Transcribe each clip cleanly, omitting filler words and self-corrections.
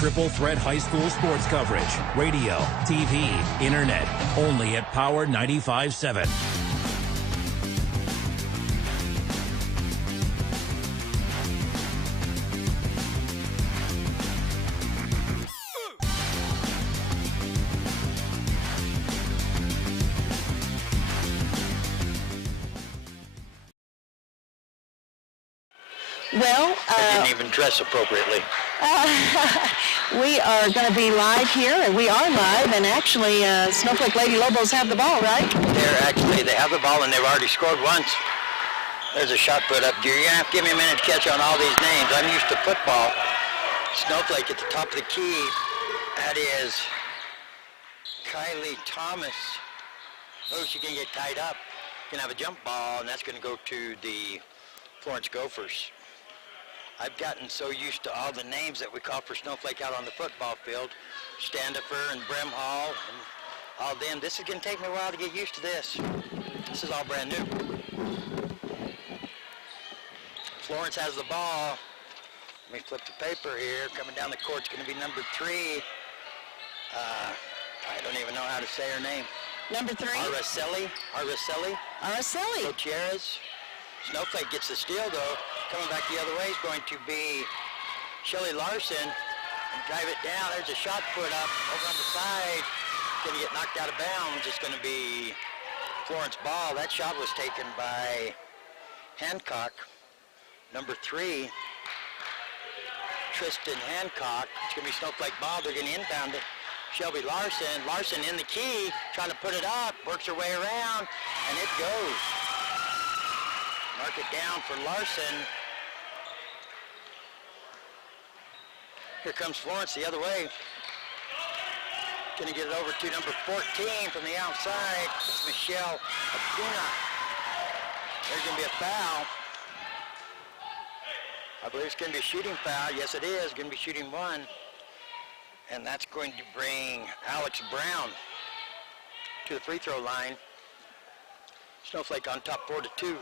triple threat high school sports coverage. Radio, TV, internet. Only at Power 95.7. Well, I didn't even dress appropriately. We are going to be live here, and we are live, and actually Snowflake Lady Lobos have the ball, right? They have the ball, and they've already scored once. There's a shot put up. You're going to have to give me a minute to catch on all these names. I'm used to football. Snowflake at the top of the key. That is Kylie Thomas. Oh, she's going to get tied up. Going to have a jump ball, and that's going to go to the Florence Gophers. I've gotten so used to all the names that we call for Snowflake out on the football field. Standifer and Brimhall and all them. This is going to take me a while to get used to this. This is all brand new. Florence has the ball. Let me flip the paper here. Coming down the court is going to be number 3. I don't even know how to say her name. Number 3? Araceli. Gutierrez. Snowflake gets the steal, though. Coming back the other way is going to be Shelly Larson. And drive it down. There's a shot put up over on the side. Going to get knocked out of bounds. It's going to be Florence ball. That shot was taken by Hancock. Number 3, Tristan Hancock. It's going to be Snowflake ball. They're going to inbound it. Shelby Larson. Larson in the key. Trying to put it up. Works her way around. And it goes. Mark it down for Larson. Here comes Florence the other way. Gonna get it over to number 14 from the outside. It's Michelle Acuna. There's gonna be a foul. I believe it's gonna be a shooting foul. Yes, it is. Gonna be shooting 1. And that's going to bring Alex Brown to the free throw line. Snowflake on top 4-2.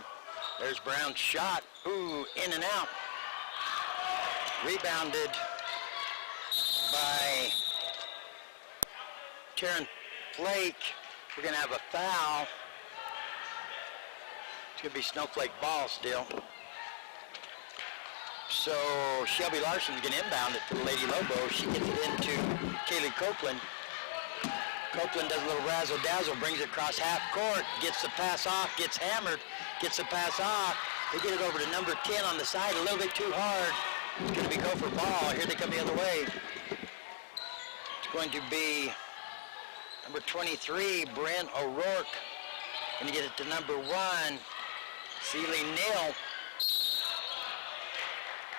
There's Brown's shot. Ooh, in and out. Rebounded by Taryn Flake. We're going to have a foul. It's going to be Snowflake ball still. So Shelby Larson's going to inbound it to the Lady Lobos. She gets it into Kaylee Copeland. Copeland does a little razzle-dazzle, brings it across half court, gets the pass off, gets hammered, gets the pass off. They get it over to number 10 on the side, a little bit too hard. It's going to be Gopher ball. Here they come the other way. It's going to be number 23, Bryn O'Rourke. Going to get it to number 1, Celie Neal.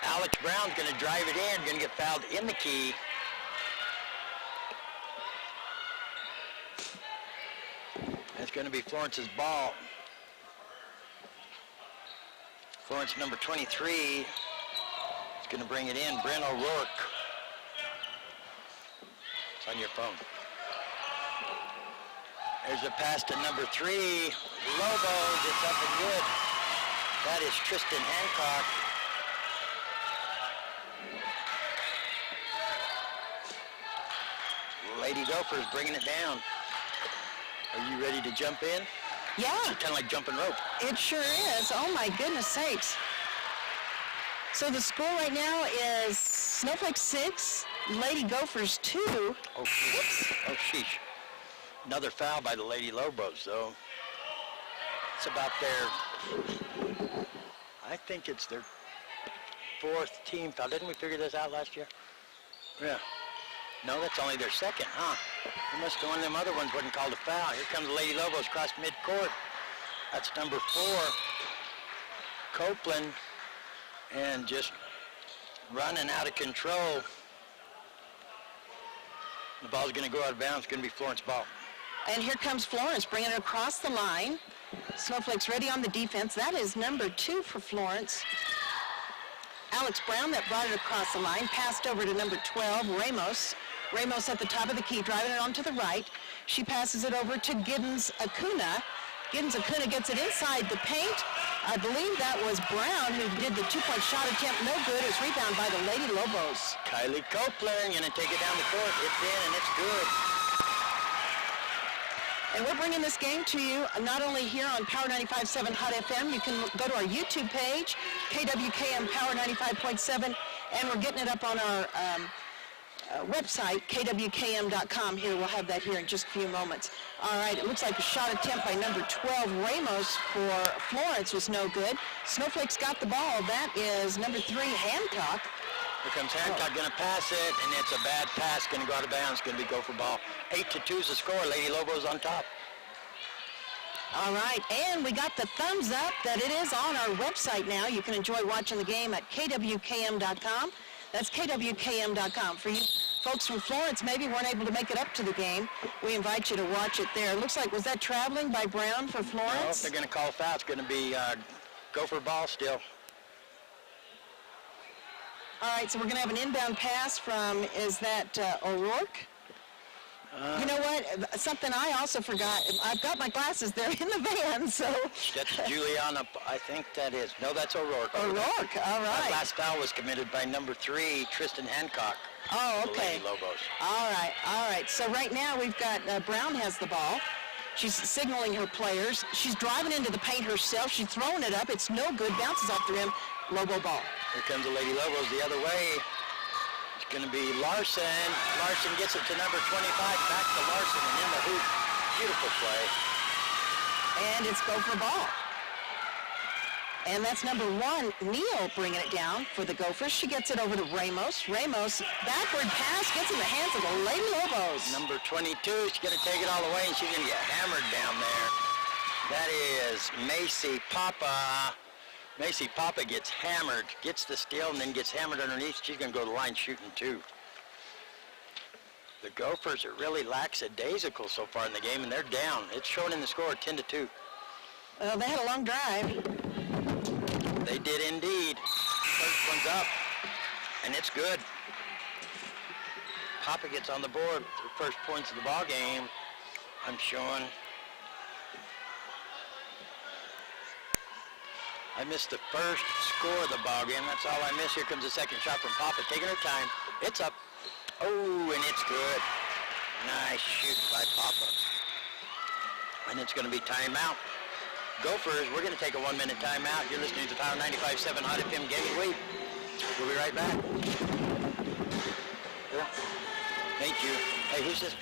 Alex Brown's going to drive it in, going to get fouled in the key. It's going to be Florence's ball. Florence number 23 is going to bring it in. Bryn O'Rourke. It's on your phone. There's a pass to number 3. Lobos, it's up and good. That is Tristan Hancock. Lady Gophers bringing it down. Are you ready to jump in? Yeah. It's kind of like jumping rope. It sure is. Oh, my goodness sakes. So the score right now is Snowflake 6, Lady Gophers 2. Oh, oops. Oh, sheesh. Another foul by the Lady Lobos, though. It's about I think it's their 4th team foul. Didn't we figure this out last year? Yeah. No, that's only their 2nd, huh? It must have one of them other ones wasn't called a foul. Here comes the Lady Lobos across midcourt. That's number 4, Copeland, and just running out of control. The ball's going to go out of bounds. It's going to be Florence ball. And here comes Florence bringing it across the line. Snowflake's ready on the defense. That is number 2 for Florence. Alex Brown that brought it across the line, passed over to number 12, Ramos. Ramos at the top of the key, driving it onto the right. She passes it over to Giddens Acuna. Giddens Acuna gets it inside the paint. I believe that was Brown who did the two-point shot attempt. No good. It's rebounded by the Lady Lobos. Kylie Copeland going to take it down the court. It's in, and it's good. And we're bringing this game to you not only here on Power 95.7 Hot FM. You can go to our YouTube page, KWKM Power 95.7, and we're getting it up on our website, kwkm.com. Here, we'll have that here in just a few moments. All right, it looks like a shot attempt by number 12, Ramos, for Florence was no good. Snowflake's got the ball. That is number 3, Hancock. Here comes Hancock, going to pass it, and it's a bad pass, going to go out of bounds, going to be gopher ball. 8-2 is the score. Lady Lobos on top. All right, and we got the thumbs up that it is on our website now. You can enjoy watching the game at kwkm.com. That's kwkm.com. For you folks from Florence maybe weren't able to make it up to the game, we invite you to watch it there. It looks like, was that traveling by Brown for Florence? No, if they're going to call foul, it's going to be gopher ball still. All right, so we're going to have an inbound pass from, is that O'Rourke? You know what? Something I also forgot. I've got my glasses there in the van, so. That's Juliana, I think that is. No, that's O'Rourke. O'Rourke, all right. That last foul was committed by number 3, Tristan Hancock. Oh, okay. The Lady Lobos. All right. So right now we've got Brown has the ball. She's signaling her players. She's driving into the paint herself. She's throwing it up. It's no good. Bounces off the rim. Lobo ball. Here comes the Lady Lobos the other way. It's going to be Larson. Larson gets it to number 25. Back to Larson and in the hoop. Beautiful play. And it's gopher ball. And that's number 1, Neal, bringing it down for the Gophers. She gets it over to Ramos. Ramos, backward pass, gets in the hands of the Lady Lobos. Number 22, she's going to take it all the way, and she's going to get hammered down there. That is Macy Papa. Macy Papa gets hammered, gets the steal, and then gets hammered underneath. She's going to go to the line shooting, too. The Gophers are really lackadaisical so far in the game, and they're down. It's shown in the score, 10-2. Well, they had a long drive. They did indeed. First one's up, and it's good. Papa gets on the board for the first points of the ball game. I'm showing. I missed the first score of the ball game. That's all I missed. Here comes the second shot from Papa, taking her time. It's up. Oh, and it's good. Nice shoot by Papa. And it's going to be timeout. Gophers, we're going to take a 1-minute timeout. You're listening to Power 95.7 Hot FM Gateway. We'll be right back. Yeah. Thank you. Hey, who's this?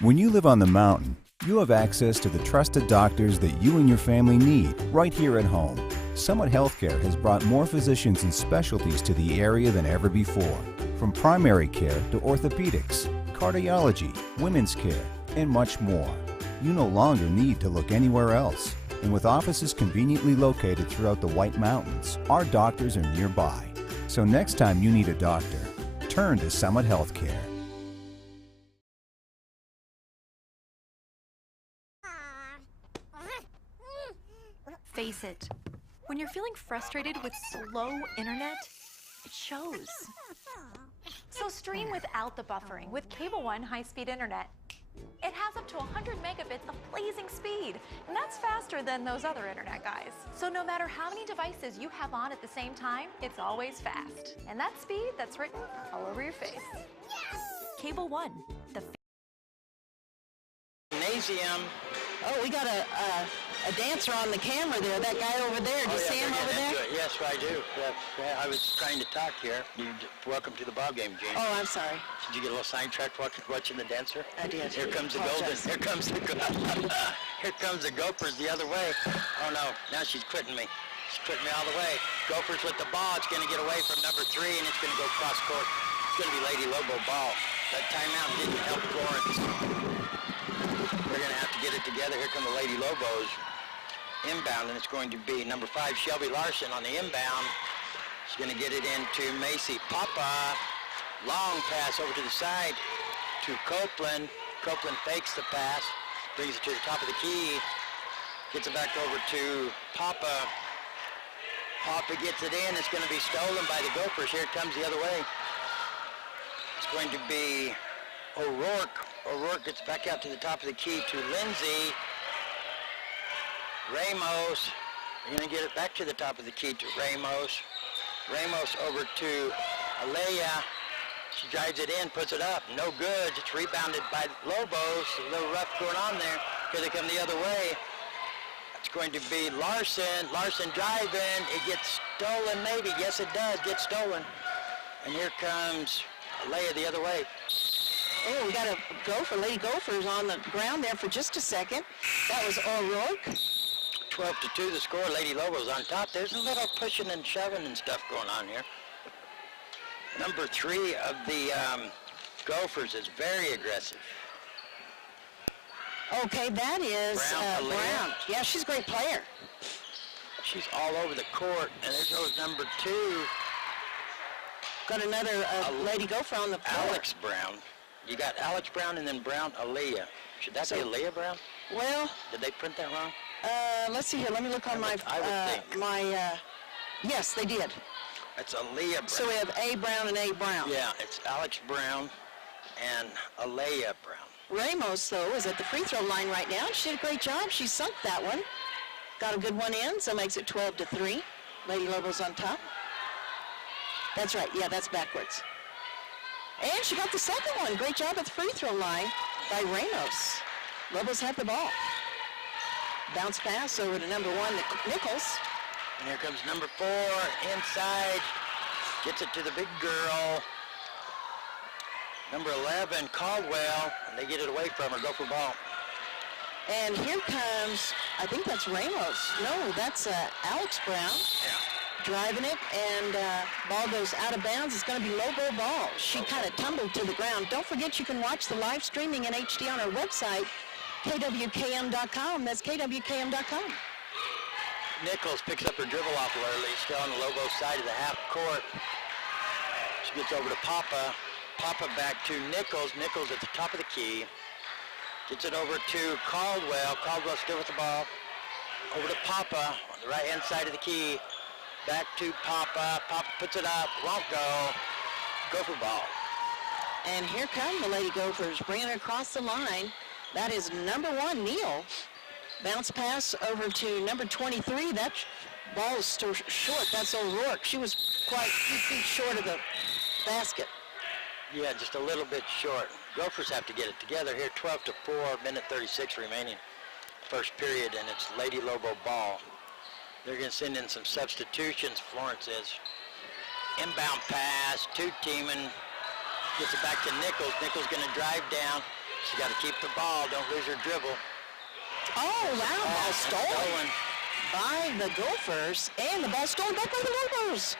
When you live on the mountain, you have access to the trusted doctors that you and your family need right here at home. Summit Healthcare has brought more physicians and specialties to the area than ever before. From primary care to orthopedics, cardiology, women's care, and much more. You no longer need to look anywhere else. And with offices conveniently located throughout the White Mountains, our doctors are nearby. So next time you need a doctor, turn to Summit Healthcare. Face it, when you're feeling frustrated with slow internet, it shows. So stream without the buffering with Cable One high-speed internet. It has up to 100 megabits of blazing speed, and that's faster than those other internet guys. So no matter how many devices you have on at the same time, it's always fast. And that speed, that's written all over your face. Yes! Cable One, the Gymnasium. Oh, we got a dancer on the camera there. That guy over there. Do you see him over there? Yes, I do. Yeah, I was trying to talk here. Welcome to the ball game, Jane. Oh, I'm sorry. Did you get a little sidetracked watching the dancer? I did. Here comes the Golden. Here comes the Here comes the Gophers the other way. Oh no! Now she's quitting me. She's quitting me all the way. Gophers with the ball. It's going to get away from number 3, and it's going to go cross court. It's going to be Lady Lobo ball. That timeout didn't help Florence. We're going to have to get it together. Here come the Lady Lobos. Inbound, and it's going to be number 5, Shelby Larson on the inbound. She's going to get it into Macy Papa. Long pass over to the side to Copeland. Copeland fakes the pass, brings it to the top of the key, gets it back over to Papa. Papa gets it in. It's going to be stolen by the Gophers. Here it comes the other way. It's going to be O'Rourke. O'Rourke gets back out to the top of the key to Lindsay. Ramos. You're going to get it back to the top of the key to Ramos. Ramos over to Alea. She drives it in, puts it up. No good. It's rebounded by Lobos. A little rough going on there. Here they come the other way. It's going to be Larson. Larson driving. It gets stolen maybe. Yes, it does get stolen. And here comes Alea the other way. Oh, we got a Gopher. Lady Gophers on the ground there for just a second. That was O'Rourke. 12-2 the score. Lady Lobos on top. There's a little pushing and shoving and stuff going on here. Number 3 of the Gophers is very aggressive. Okay, that is Brown. Brown. Yeah, she's a great player. She's all over the court, and there goes number 2. Got another Lady Gopher on the floor. Alex Brown. You got Alex Brown and then Brown Alea. Should that be Alea Brown? Well, Did they print that wrong? let's see here. Let me look on I would think. Yes, they did. It's Alea Brown. So we have A. Brown and A. Brown. Yeah, it's Alex Brown and Alea Brown. Ramos, though, is at the free throw line right now. She did a great job. She sunk that one. Got a good one in, so makes it 12-3. Lady Lobos on top. That's right. Yeah, that's backwards. And she got the second one. Great job at the free throw line by Ramos. Lobos had the ball. Bounce pass over to number 1, Nichols. And here comes number 4 inside. Gets it to the big girl. Number 11, Caldwell. And they get it away from her. Go for ball. And here comes, I think that's Ramos. No, that's Alex Brown. Yeah. Driving it, and ball goes out of bounds. It's going to be Lobo ball. She kind of tumbled to the ground. Don't forget you can watch the live streaming in HD on our website, kwkm.com. That's kwkm.com. Nichols picks up her dribble off early. Still on the Lobo side of the half court. She gets over to Papa. Papa back to Nichols. Nichols at the top of the key. Gets it over to Caldwell. Caldwell still with the ball. Over to Papa on the right-hand side of the key. Back to Papa. Papa puts it up. Won't go. Gopher ball. And here come the Lady Gophers, bringing it across the line. That is number 1, Neal. Bounce pass over to number 23. That ball is still short. That's O'Rourke. She was quite a few feet short of the basket. Yeah, just a little bit short. Gophers have to get it together here. 12-4, minute 36 remaining. First period, and it's Lady Lobo ball. They're going to send in some substitutions. Florence is. Inbound pass, 2-teaming. Gets it back to Nichols. Nichols going to drive down. She's got to keep the ball. Don't lose her dribble. Oh, wow. Ball stolen by the Gophers. And the ball stolen back by the Lobos.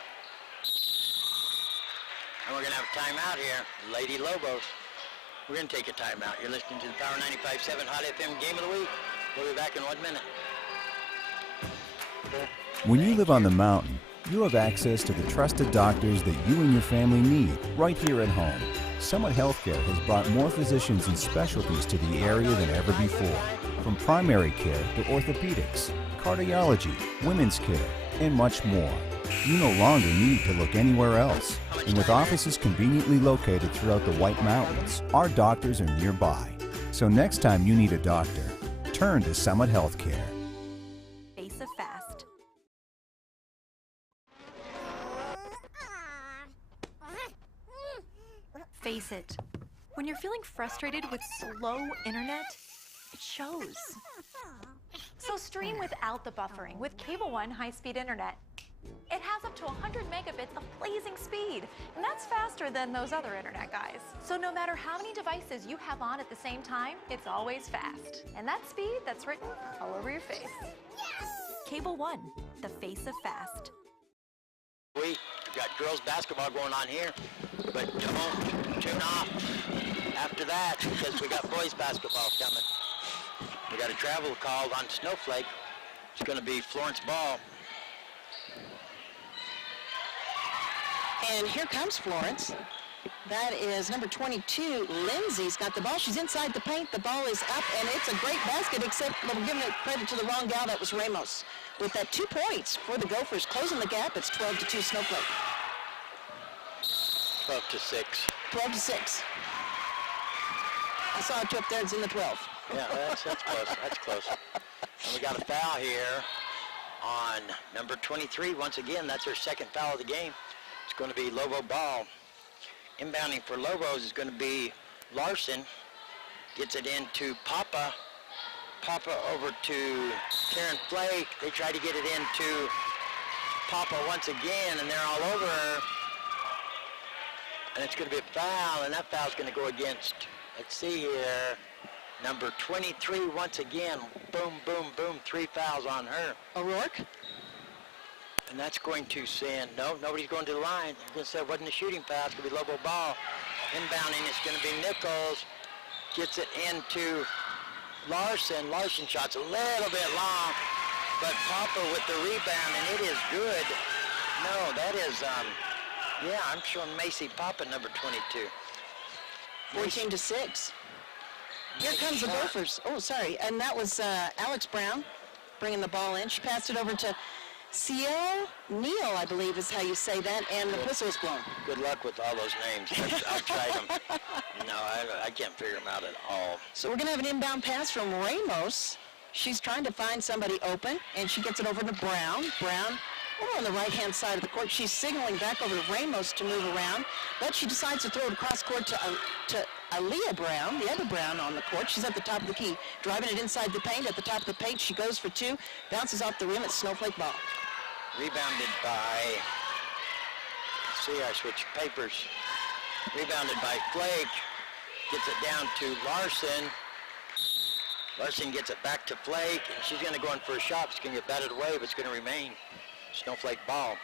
And we're going to have a timeout here. Lady Lobos. We're going to take a timeout. You're listening to the Power 95.7 Hot FM Game of the Week. We'll be back in 1 minute. When you live on the mountain, you have access to the trusted doctors that you and your family need right here at home. Summit Healthcare has brought more physicians and specialties to the area than ever before. From primary care to orthopedics, cardiology, women's care, and much more. You no longer need to look anywhere else. And with offices conveniently located throughout the White Mountains, our doctors are nearby. So next time you need a doctor, turn to Summit Healthcare. Face of fast. Face it. When you're feeling frustrated with slow internet, it shows. So stream without the buffering with Cable One high-speed internet. It has up to 100 megabits of blazing speed, and that's faster than those other internet guys. So no matter how many devices you have on at the same time, it's always fast. And that speed, that's written all over your face. Cable One, the face of fast. We've got girls basketball going on here, but don't tune off after that because we got boys basketball coming. We got a travel call on Snowflake. It's going to be Florence ball. And here comes Florence. That is number 22, Lindsay's got the ball. She's inside the paint. The ball is up, and it's a great basket, except we're giving it credit to the wrong gal. That was Ramos. With that 2 points for the Gophers, closing the gap. It's 12-2 Snowflake. 12-6. 12-6. I saw it up there. It's in the 12. Yeah, that's close. That's close. And we got a foul here. on number 23. Once again, that's her second foul of the game. It's going to be Lobo ball. Inbounding for Lobos is going to be Larson. Gets it into Papa. Papa over to Karen Flake. They try to get it into Papa once again, and they're all over her. And it's going to be a foul, and that foul's going to go against, let's see here, number 23 once again. Boom, boom, boom, 3 fouls on her. O'Rourke. And that's going to send, no, nobody's going to the line. I'm going to say it wasn't a shooting foul. It's going to be Lobo ball. Inbounding, it's going to be Nichols. Gets it into Larson. Larson shot's a little bit long, but Papa with the rebound, and it is good. No, that is, yeah, I'm showing Macy Papa, number 22. 14-6. Here comes the Gophers. Oh, sorry. And that was Alex Brown bringing the ball in. She passed it over to Ciel Neal, I believe is how you say that, and the whistle was blown. Good luck with all those names. I've tried them. No, I can't figure them out at all. So we're going to have an inbound pass from Ramos. She's trying to find somebody open, and she gets it over to Brown. Brown over on the right-hand side of the court. She's signaling back over to Ramos to move around, but she decides to throw it across court to Aaliyah Brown, the other Brown on the court. She's at the top of the key, driving it inside the paint. At the top of the paint, she goes for 2, bounces off the rim. It's Snowflake ball. Rebounded by, let's see, I switched papers. Rebounded by Flake. Gets it down to Larson. Larson gets it back to Flake, and she's going to go in for a shot. It's going to get batted away, but it's going to remain Snowflake ball.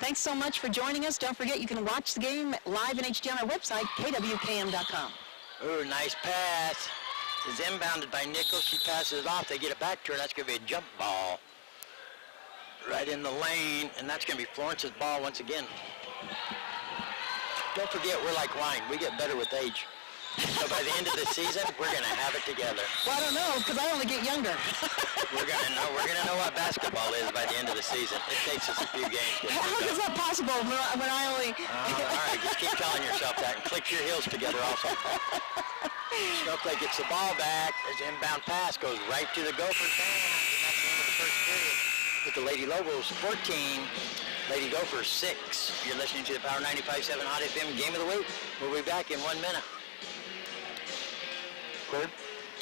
Thanks so much for joining us. Don't forget, you can watch the game live in HD on our website, kwkm.com. Ooh, nice pass. Is inbounded by Nichols. She passes it off. They get it back to her. That's going to be a jump ball right in the lane, and that's going to be Florence's ball once again. Don't forget, we're like wine. We get better with age. So by the end of the season, we're going to have it together. Well, I don't know, because I only get younger. We're going to know what basketball is by the end of the season. It takes us a few games to How is that possible when I only... all right, just keep telling yourself that and click your heels together also. Snowflake gets the ball back. There's an inbound pass. Goes right to the Gophers' hands. And that's the end of the first period. With the Lady Lobos 14, Lady Gophers 6. You're listening to the Power 95.7 Hot FM Game of the Week. We'll be back in 1 minute. Cool.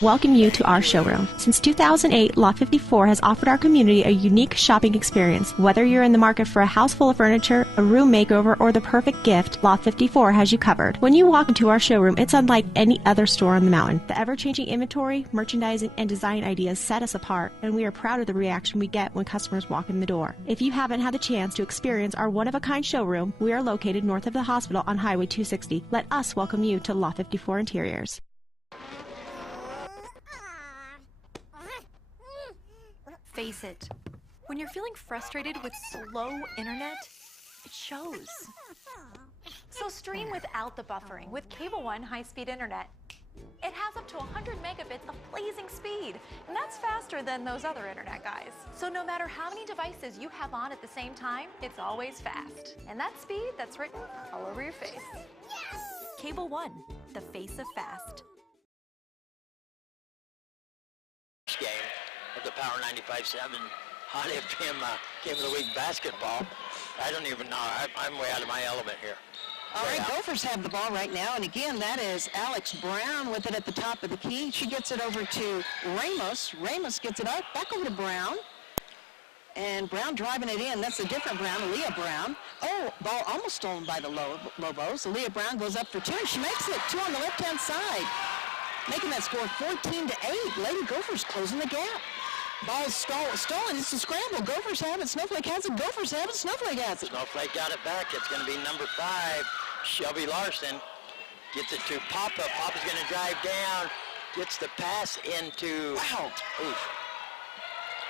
Welcome you to our showroom. Since 2008, Lot 54 has offered our community a unique shopping experience. Whether you're in the market for a house full of furniture, a room makeover, or the perfect gift, Lot 54 has you covered. When you walk into our showroom, it's unlike any other store on the mountain. The ever-changing inventory, merchandising, and design ideas set us apart, and we are proud of the reaction we get when customers walk in the door. If you haven't had the chance to experience our one-of-a-kind showroom, we are located north of the hospital on Highway 260. Let us welcome you to Lot 54 Interiors. Face it, when you're feeling frustrated with slow internet, it shows. So stream without the buffering with Cable One high-speed internet. It has up to 100 megabits of blazing speed, and that's faster than those other internet guys. So no matter how many devices you have on at the same time, it's always fast. And that speed, that's written all over your face. Yes! Cable One, the face of fast. Game of the Power 95.7 Hot FM Game of the Week basketball. I don't even know. I'm way out of my element here. All right, Gophers have the ball right now, and again, that is Alex Brown with it at the top of the key. She gets it over to Ramos. Ramos gets it up, back over to Brown. And Brown driving it in. That's a different Brown, Aaliyah Brown. Oh, ball almost stolen by the Lobos. Aaliyah Brown goes up for 2. She makes it 2 on the left-hand side, making that score 14-8. Lady Gophers closing the gap. Ball is stolen. It's a scramble. Gophers have it. Snowflake has it. Gophers have it. Snowflake has it. Snowflake got it back. It's going to be number 5, Shelby Larson. Gets it to Papa. Papa's going to drive down. Gets the pass into... Wow. Oof.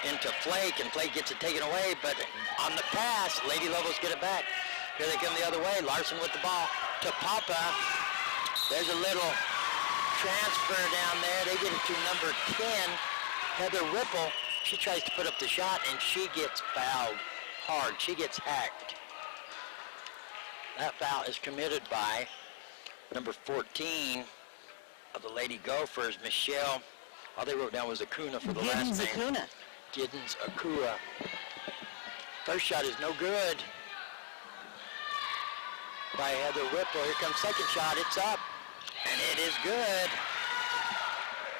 Into Flake, and Flake gets it taken away, but on the pass, Lady Lobos get it back. Here they come the other way. Larson with the ball to Papa. There's a little transfer down there. They get it to number 10, Heather Ripple. She tries to put up the shot, and she gets fouled hard. She gets hacked. That foul is committed by number 14 of the Lady Gophers, Michelle All they wrote down was Acuna for the last Giddens name. Acuna. Giddens Acuna. First shot is no good by Heather Whipple. Here comes second shot. It's up, and it is good.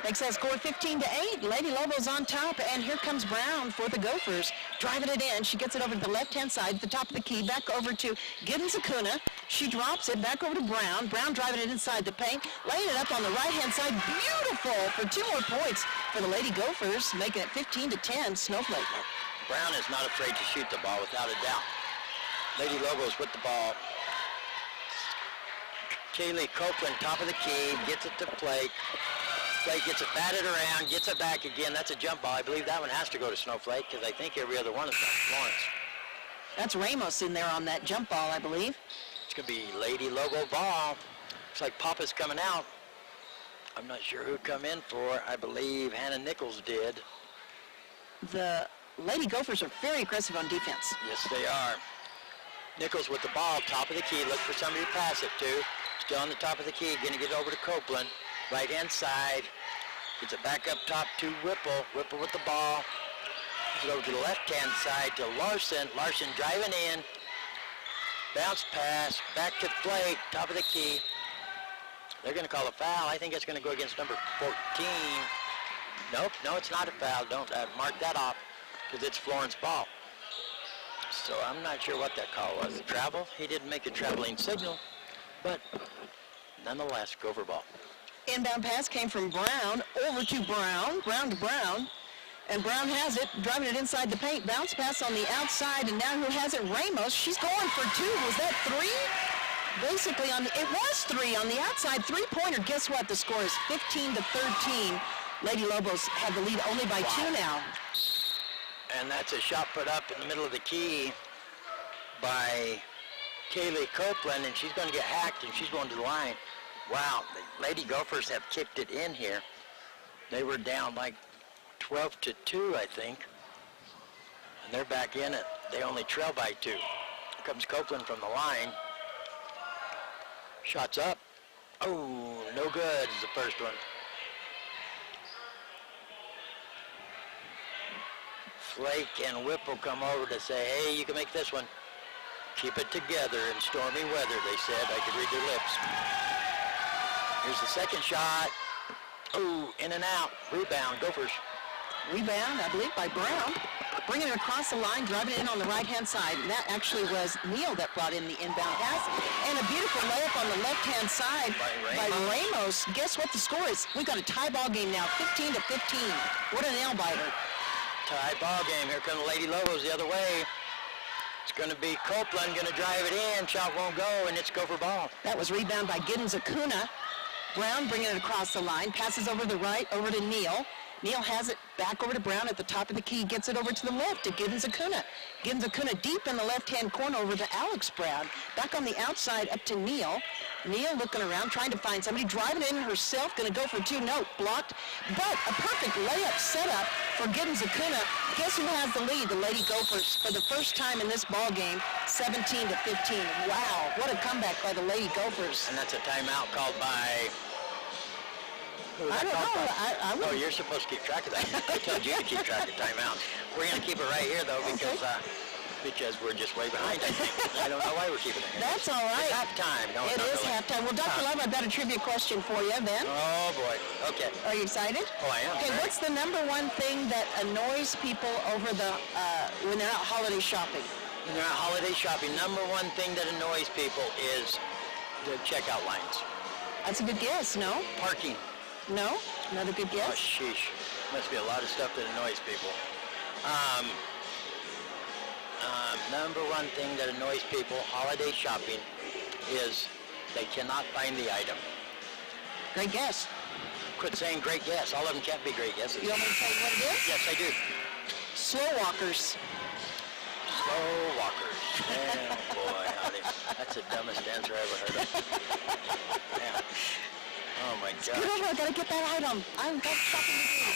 Makes that score 15-8. Lady Lobos on top, and here comes Brown for the Gophers, driving it in. She gets it over to the left-hand side, at the top of the key, back over to Giddens Acuna. She drops it back over to Brown. Brown driving it inside the paint, laying it up on the right-hand side. Beautiful for 2 more points for the Lady Gophers, making it 15-10. Snowflake. Brown is not afraid to shoot the ball, without a doubt. Lady Lobos with the ball. Kaylee Copeland, top of the key, gets it to Flake. Flake gets it batted around, gets it back again. That's a jump ball. I believe that one has to go to Snowflake because I think every other one is on Florence. That's Ramos in there on that jump ball, I believe. It's going to be Lady Lobo ball. Looks like Papa's coming out. I'm not sure who come in for. I believe Hannah Nichols did. The Lady Gophers are very aggressive on defense. Yes, they are. Nichols with the ball, top of the key. Look for somebody to pass it to. Still on the top of the key. Going to get it over to Copeland. Right-hand side. Gets it back up top to Whipple. Whipple with the ball. Gets it over to the left-hand side to Larson. Larson driving in. Bounce pass. Back to Flake. Top of the key. They're going to call a foul. I think it's going to go against number 14. Nope. No, it's not a foul. Don't mark that off because it's Florence ball. So I'm not sure what that call was. Travel? He didn't make a traveling signal. But nonetheless, Gopher ball. Inbound pass came from Brown over to Brown. Brown to Brown. And Brown has it, driving it inside the paint. Bounce pass on the outside, and now who has it? Ramos. She's going for 2. Was that 3? Basically, it was 3 on the outside. 3-pointer. Guess what? The score is 15-13. Lady Lobos have the lead only by 2 now. And that's a shot put up in the middle of the key by Kaylee Copeland, and she's going to get hacked, and she's going to the line. Wow, the Lady Gophers have kicked it in here. They were down like 12-2, I think. And they're back in it. They only trail by 2. Here comes Copeland from the line. Shots up. Oh, no good is the first one. Flake and Whipple come over to say, hey, you can make this one. Keep it together in stormy weather, they said. I could read their lips. Here's the second shot. Oh, in and out. Rebound, Gophers. Rebound, I believe, by Brown. Bringing it across the line, driving it in on the right-hand side. And that actually was Neal that brought in the inbound pass. And a beautiful layup on the left-hand side by Ramos. Guess what the score is? We've got a tie ball game now, 15-15. What a nail-biter. Tie ball game. Here come the Lady Lobos the other way. It's going to be Copeland going to drive it in. Shot won't go, and it's Gopher ball. That was rebound by Giddens Acuna. Brown bringing it across the line, passes over the right, over to Neal. Neal has it back over to Brown at the top of the key, gets it over to the left to Giddens Acuna. Giddens Acuna deep in the left-hand corner over to Alex Brown. Back on the outside up to Neal. Neal looking around, trying to find somebody, driving in herself, going to go for 2. No, blocked. But a perfect layup setup for Giddens Acuna. Guess who has the lead? The Lady Gophers for the first time in this ball game, 17-15. Wow, what a comeback by the Lady Gophers. And that's a timeout called by... I don't know. Oh, you're supposed to keep track of that. I told you to keep track of timeouts. We're going to keep it right here, though, because we're just way behind, I think. I don't know why we're keeping it here. That's all right. It's halftime. No, it is really. halftime. Well, Dr. Love, I've got a trivia question for you then. Oh, boy. Okay. Are you excited? Oh, I am. Okay, what's the number one thing that annoys people over when they're out holiday shopping? When they're out holiday shopping, number one thing that annoys people is the checkout lines. That's a good guess, no? Parking. No? Another good guess? Oh, sheesh. Must be a lot of stuff that annoys people. Number one thing that annoys people holiday shopping is they cannot find the item. Great guess. Quit saying great guess. All of them can't be great guesses. You want me to tell you what it is? Yes, I do. Slow walkers. Slow walkers. Oh, boy, honey. That's the dumbest answer I ever heard of. Yeah. Oh, my God. Get over, I got to get that item. I've got shopping to do.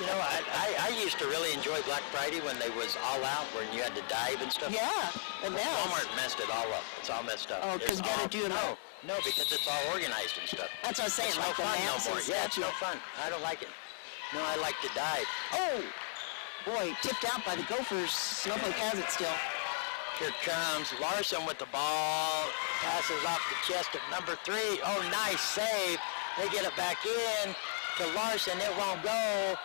You know, I used to really enjoy Black Friday when they was all out, when you had to dive and stuff. Yeah, and now Walmart messed it all up. It's all messed up. Oh, because you got to do it all. No, because it's all organized and stuff. That's what I was saying, It's like no the fun no maps more. and Yeah, it's stuff. no fun. I don't like it. No, I like to dive. Oh, boy, tipped out by the Gophers. Snowflake has it still. Here comes Larson with the ball. Passes off the chest of number 3. Oh, nice save. They get it back in to Larson. It won't go.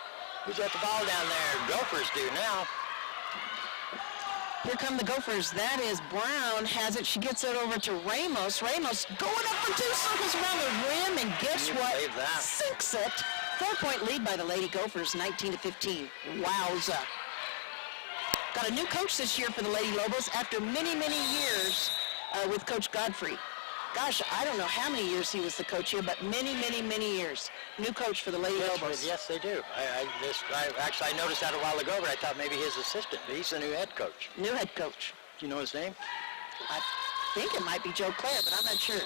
Who's got the ball down there? Gophers do now. Here come the Gophers. That is Brown has it. She gets it over to Ramos. Ramos going up for 2 circles around the rim, and guess Can you what? believe that? Sinks it. 4-point lead by the Lady Gophers, 19-15. Wowza. Got a new coach this year for the Lady Lobos after many, many years with Coach Godfrey. Gosh, I don't know how many years he was the coach here, but many, many, many years. New coach for the Lady Lobos. Yes, they do. I noticed that a while ago, but I thought maybe his assistant, but he's the new head coach. New head coach. Do you know his name? I think it might be Joe Clare, but I'm not sure.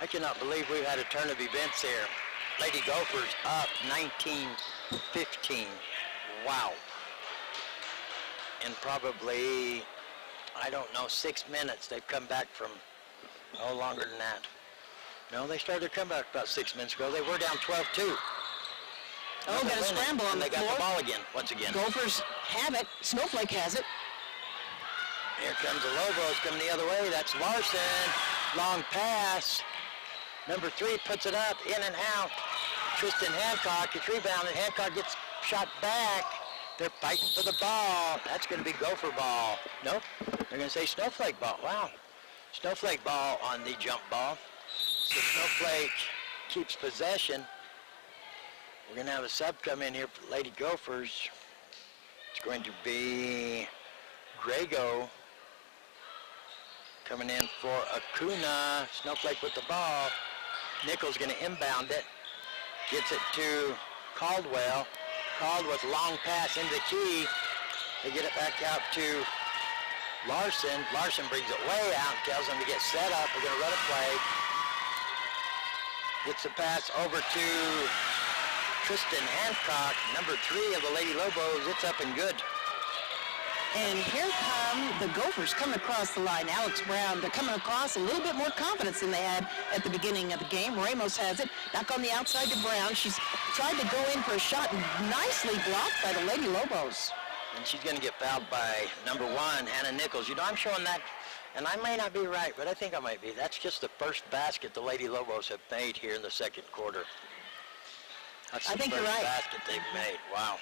I cannot believe we've had a turn of events here. Lady Gophers up 19-15. Wow. In probably, I don't know, 6 minutes, they've come back from, no longer than that. No, they started to come back about 6 minutes ago. They were down 12-2. Oh, got a scramble on the floor. They got the ball again, once again. Gophers have it. Snowflake has it. Here comes the Lobos coming the other way. That's Larson. Long pass. Number 3 puts it up, in and out. Tristan Hancock is rebounded. Hancock gets shot back. They're fighting for the ball. That's going to be Gopher ball. Nope. They're going to say Snowflake ball. Wow. Snowflake ball on the jump ball. So Snowflake keeps possession. We're going to have a sub come in here for Lady Gophers. It's going to be Grego coming in for Acuna. Snowflake with the ball. Nichols going to inbound it. Gets it to Caldwell. Caldwell's long pass into the key. They get it back out to Larson. Larson brings it way out and tells them to get set up. We're going to run a play. Gets the pass over to Tristan Hancock, number 3 of the Lady Lobos. It's up and good. And here come the Gophers coming across the line. Alex Brown, they're coming across a little bit more confidence than they had at the beginning of the game. Ramos has it. Back on the outside to Brown. She's tried to go in for a shot, nicely blocked by the Lady Lobos. And she's going to get fouled by number 1, Hannah Nichols. You know, I'm showing that, and I may not be right, but I think I might be. That's just the first basket the Lady Lobos have made here in the second quarter. That's I think you're right. the first basket they've made. Wow.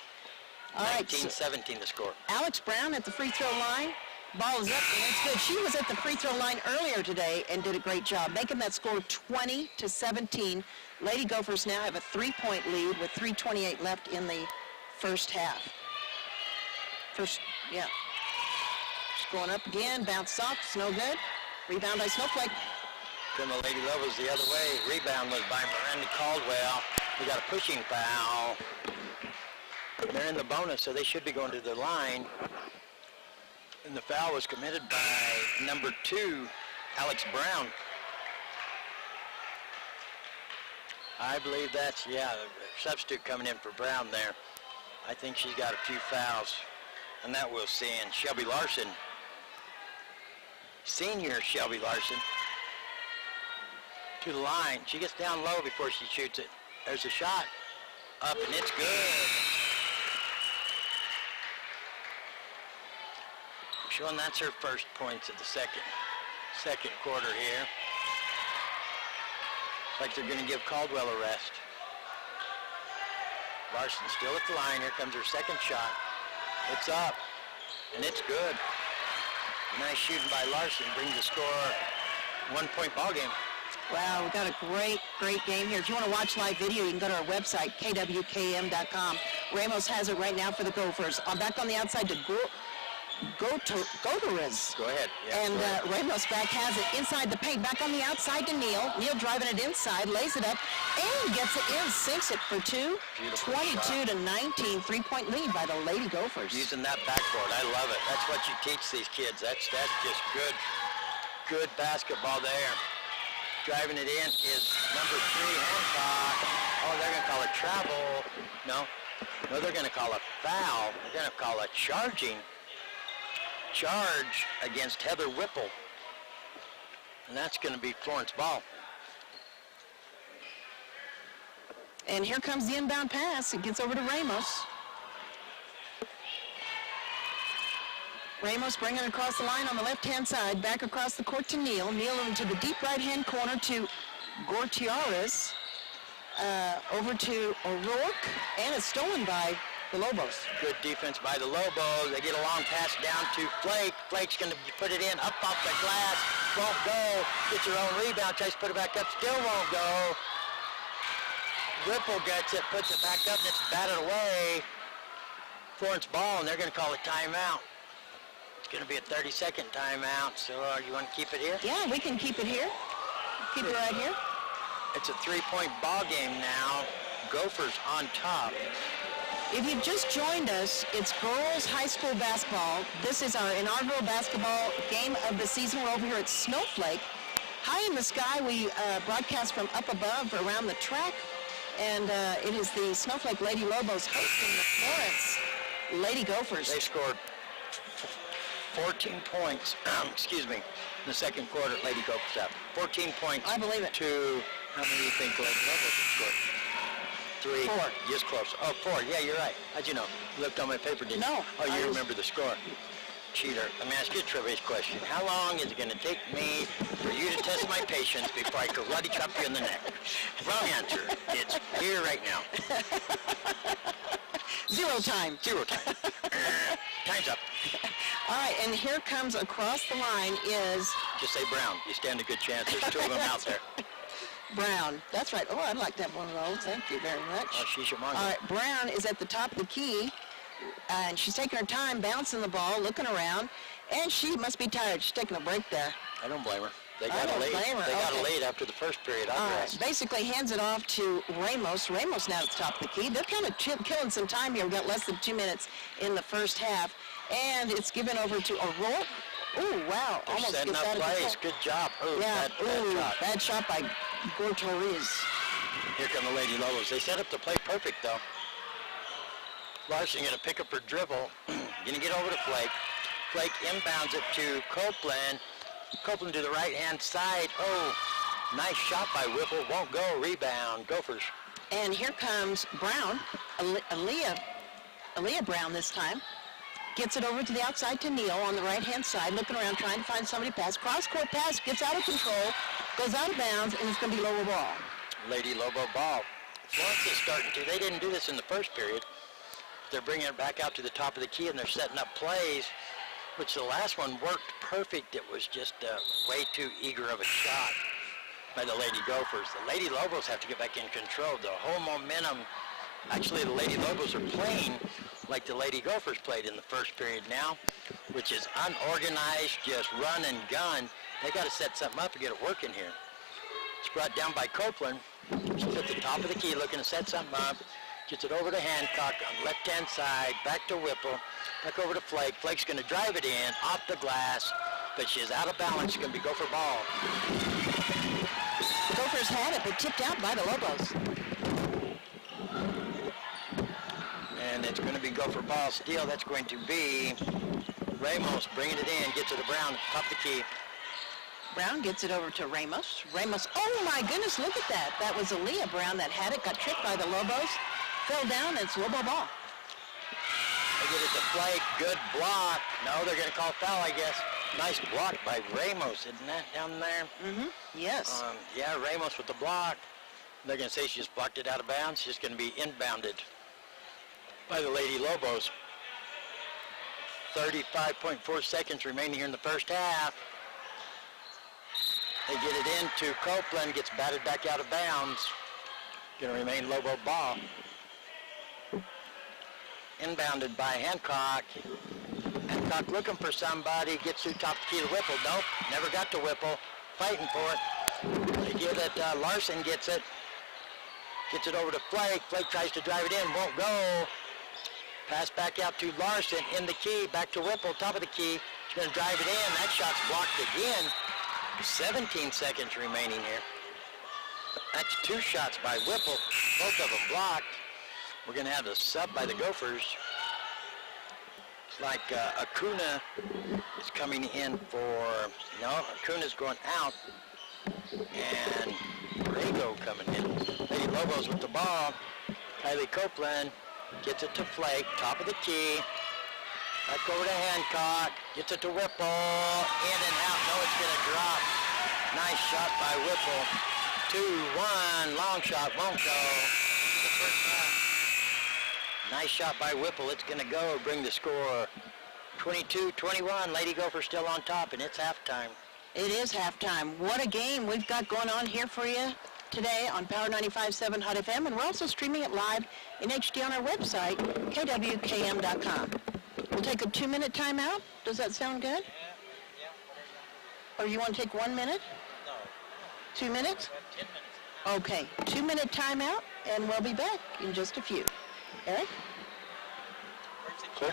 All right, 19-17 the score. Alex Brown at the free throw line. Ball is up, and it's good. She was at the free throw line earlier today and did a great job, making that score 20-17. Lady Gophers now have a 3-point lead with 3:28 left in the first half. Just going up again, bounce off, it's no good. Rebound by Snowflake. From the Lady Lobos the other way. Rebound was by Miranda Caldwell. We got a pushing foul. They're in the bonus, so they should be going to the line. And the foul was committed by number 2, Alex Brown. I believe that's, a substitute coming in for Brown there. I think she's got a few fouls, and that we'll see. And Shelby Larson, senior Shelby Larson, to the line. She gets down low before she shoots it. There's a shot up, and it's good. Showing that's her first points of the second quarter here. Looks like they're going to give Caldwell a rest. Larson still at the line. Here comes her second shot. It's up, and it's good. Nice shooting by Larson brings the score 1-point ball game. Wow, we got a great game here. If you want to watch live video, you can go to our website, kwkm.com. Ramos has it right now for the Gophers. Back on the outside to Gutierrez. Go ahead. Yeah, and go ahead. Ramos back has it inside the paint. Back on the outside to Neal. Neal driving it inside, lays it up, and gets it in, sinks it for 2. 22-19, 3-point lead by the Lady Gophers. Using that backboard, I love it. That's what you teach these kids. That's just good basketball there. Driving it in is number 3, Hancock. Oh, they're going to call it travel. No, they're going to call a foul. They're going to call a charge against Heather Whipple. And that's going to be Florence ball. And here comes the inbound pass. It gets over to Ramos. Ramos bringing it across the line on the left-hand side, back across the court to Neal. Neal into the deep right-hand corner to Gutierrez. Over to O'Rourke, and it's stolen by the Lobos. Good defense by the Lobos. They get a long pass down to Flake. Flake's going to put it in, up off the glass. Won't go. Gets her own rebound. Tries to put it back up. Still won't go. Whipple gets it, puts it back up, and it's batted away. Florence ball, and they're going to call a timeout. It's going to be a 30-second timeout, so you want to keep it here? Yeah, we can keep it here. Keep it right here. It's a three-point ball game now. Gophers on top. If you've just joined us, it's girls high school basketball. This is our inaugural basketball game of the season. We're over here at Snowflake. High in the sky, we broadcast from up above around the track, and it is the Snowflake Lady Lobos hosting the Florence Lady Gophers. They scored 14 points, excuse me, in the second quarter. Lady Gophers up 14 points. I believe it. To, how many do you think Lady Lobos have scored? 3. 4. Just close. Oh, 4. Yeah, you're right. How'd you know? You looked on my paper, didn't No, you? Oh, you I was- remember the score. Cheater. Let me ask you a trivia question. How long is it going to take me for you to test my patience before I karate chop you in the neck? Wrong answer. It's here right now. Zero time. 0 time. Time's up. All right, and here comes across the line is Just say Brown. You stand a good chance. There's 2 of them out there. Brown. That's right. Oh, I'd like to have one of those. Thank you very much. Oh, she's your mom. All right, Brown is at the top of the key, and she's taking her time bouncing the ball, looking around, and she must be tired. She's taking a break there. I don't blame her. They I got a don't lead. blame her. They got a Okay. lead after the first period. All I right, guess. basically hands it off to Ramos. Ramos now at the top of the key. They're kind of killing some time here. We've got less than 2 minutes in the first half, and it's given over to O'Rourke. Ooh, wow, They're almost setting gets up out of plays. control. Good job. Ooh, Yeah, bad shot. bad shot by Gutierrez. Here come the Lady Lobos. They set up the play perfect, though. Larson going to pick up her dribble. Going to get over to Flake. Flake inbounds it to Copeland. Copeland to the right-hand side. Oh, nice shot by Whipple. Won't go. Rebound. Gophers. And here comes Brown, Aaliyah Brown this time. Gets it over to the outside to Neal on the right-hand side, looking around, trying to find somebody to pass. Cross-court pass, gets out of control, goes out of bounds, and it's going to be lower ball. Lady Lobo ball. Florence is starting to. They didn't do this in the first period. They're bringing it back out to the top of the key, and they're setting up plays, which the last one worked perfect. It was just way too eager of a shot by the Lady Gophers. The Lady Lobos have to get back in control. The whole momentum. Actually, the Lady Lobos are playing like the Lady Gophers played in the first period now, which is unorganized, just run and gun. They got to set something up and get it working here. It's brought down by Copeland. She's at the top of the key looking to set something up. Gets it over to Hancock on left-hand side, back to Whipple, back over to Flake. Flake's going to drive it in, off the glass, but she's out of balance. It's going to be Gopher ball. Gophers had it, but tipped out by the Lobos. And it's going to be Gopher ball steal. That's going to be Ramos bringing it in, gets it to Brown, top of the key. Brown gets it over to Ramos. Ramos, oh my goodness, look at that. That was Aaliyah Brown that had it, got tripped by the Lobos, fell down, and it's Lobo ball. They get it to Flake, good block. No, they're going to call foul, I guess. Nice block by Ramos, isn't that down there? Mm-hmm, yes. Yeah, Ramos with the block. They're going to say she just blocked it out of bounds. She's going to be inbounded by the Lady Lobos. 35.4 seconds remaining here in the first half. They get it into Copeland, gets batted back out of bounds. Going to remain Lobo ball. Inbounded by Hancock. Hancock looking for somebody, gets through top of the key to Whipple. Nope, never got to Whipple. Fighting for it. They give it, Larson gets it. Gets it over to Flake. Flake tries to drive it in, won't go. Pass back out to Larson in the key, back to Whipple, top of the key. He's going to drive it in. That shot's blocked again. 17 seconds remaining here. That's 2 shots by Whipple, both of them blocked. We're going to have a sub by the Gophers. like Acuna is coming in for, no, Acuna's going out, and Rego coming in. Lady Lobos with the ball. Kylie Copeland gets it to Flake, top of the key. Back over to Hancock, gets it to Whipple, in and out. No, it's going to drop. Nice shot by Whipple. 2-1, long shot, won't go. The first half. Nice shot by Whipple. It's going to go, bring the score 22-21. Lady Gopher still on top, and it's halftime. It is halftime. What a game we've got going on here for you today on Power 95.7 Hot FM, and we're also streaming it live in HD on our website, kwkm.com. We'll take a 2-minute timeout. Does that sound good? Or you want to take 1 minute? No. 2 minutes? 10 minutes. Okay, 2-minute timeout, and we'll be back in just a few. Eric? Cool.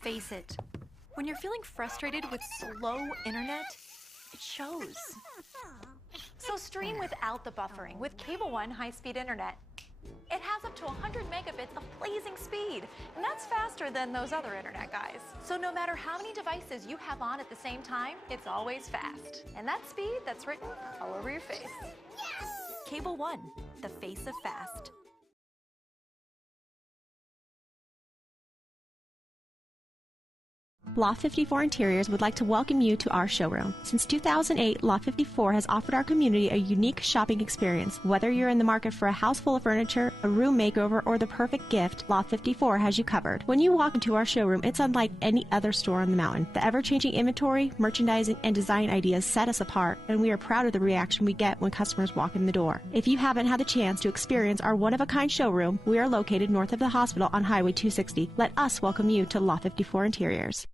Face it, when you're feeling frustrated with slow internet, it shows. So stream without the buffering with Cable One high-speed internet. It has up to 100 megabits of blazing speed, and that's faster than those other internet guys. So no matter how many devices you have on at the same time, it's always fast. And that speed, that's written all over your face. Cable One, the face of fast. Loft 54 Interiors would like to welcome you to our showroom. Since 2008, Loft 54 has offered our community a unique shopping experience. Whether you're in the market for a house full of furniture, a room makeover, or the perfect gift, Loft 54 has you covered. When you walk into our showroom, it's unlike any other store on the mountain. The ever-changing inventory, merchandising, and design ideas set us apart, and we are proud of the reaction we get when customers walk in the door. If you haven't had the chance to experience our one-of-a-kind showroom, we are located north of the hospital on Highway 260. Let us welcome you to Loft 54 Interiors.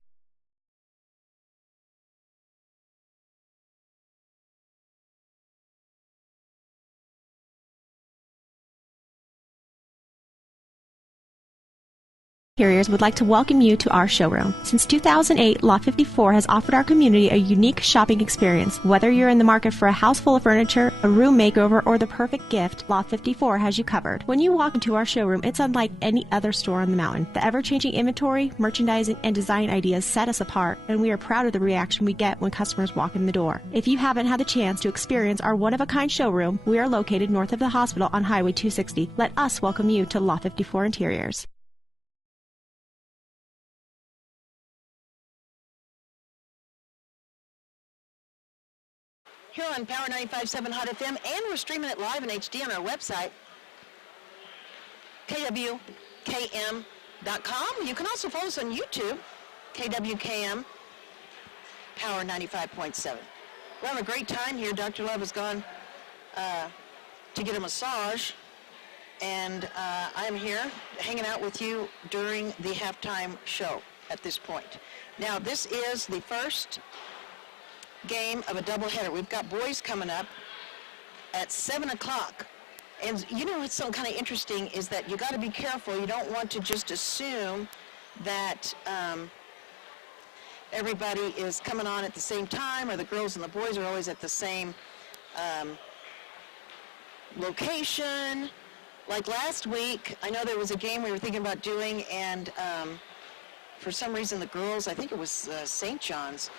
Interiors would like to welcome you to our showroom. Since 2008, Loft 54 has offered our community a unique shopping experience. Whether you're in the market for a house full of furniture, a room makeover, or the perfect gift, Loft 54 has you covered. When you walk into our showroom, it's unlike any other store on the mountain. The ever-changing inventory, merchandising, and design ideas set us apart, and we are proud of the reaction we get when customers walk in the door. If you haven't had the chance to experience our one-of-a-kind showroom, we are located north of the hospital on Highway 260. Let us welcome you to Loft 54 Interiors. Here on Power 95.7 Hot FM, and we're streaming it live in HD on our website, kwkm.com. You can also follow us on YouTube, KWKM, Power 95.7. We're having a great time here. Dr. Love has gone to get a massage, and I'm here hanging out with you during the halftime show at this point. Now, this is the first game of a doubleheader. We've got boys coming up at 7 o'clock. And you know what's so kind of interesting is that you got to be careful. You don't want to just assume that everybody is coming on at the same time, or the girls and the boys are always at the same location. Like last week, I know there was a game we were thinking about doing, and for some reason the girls, I think it was St. John's,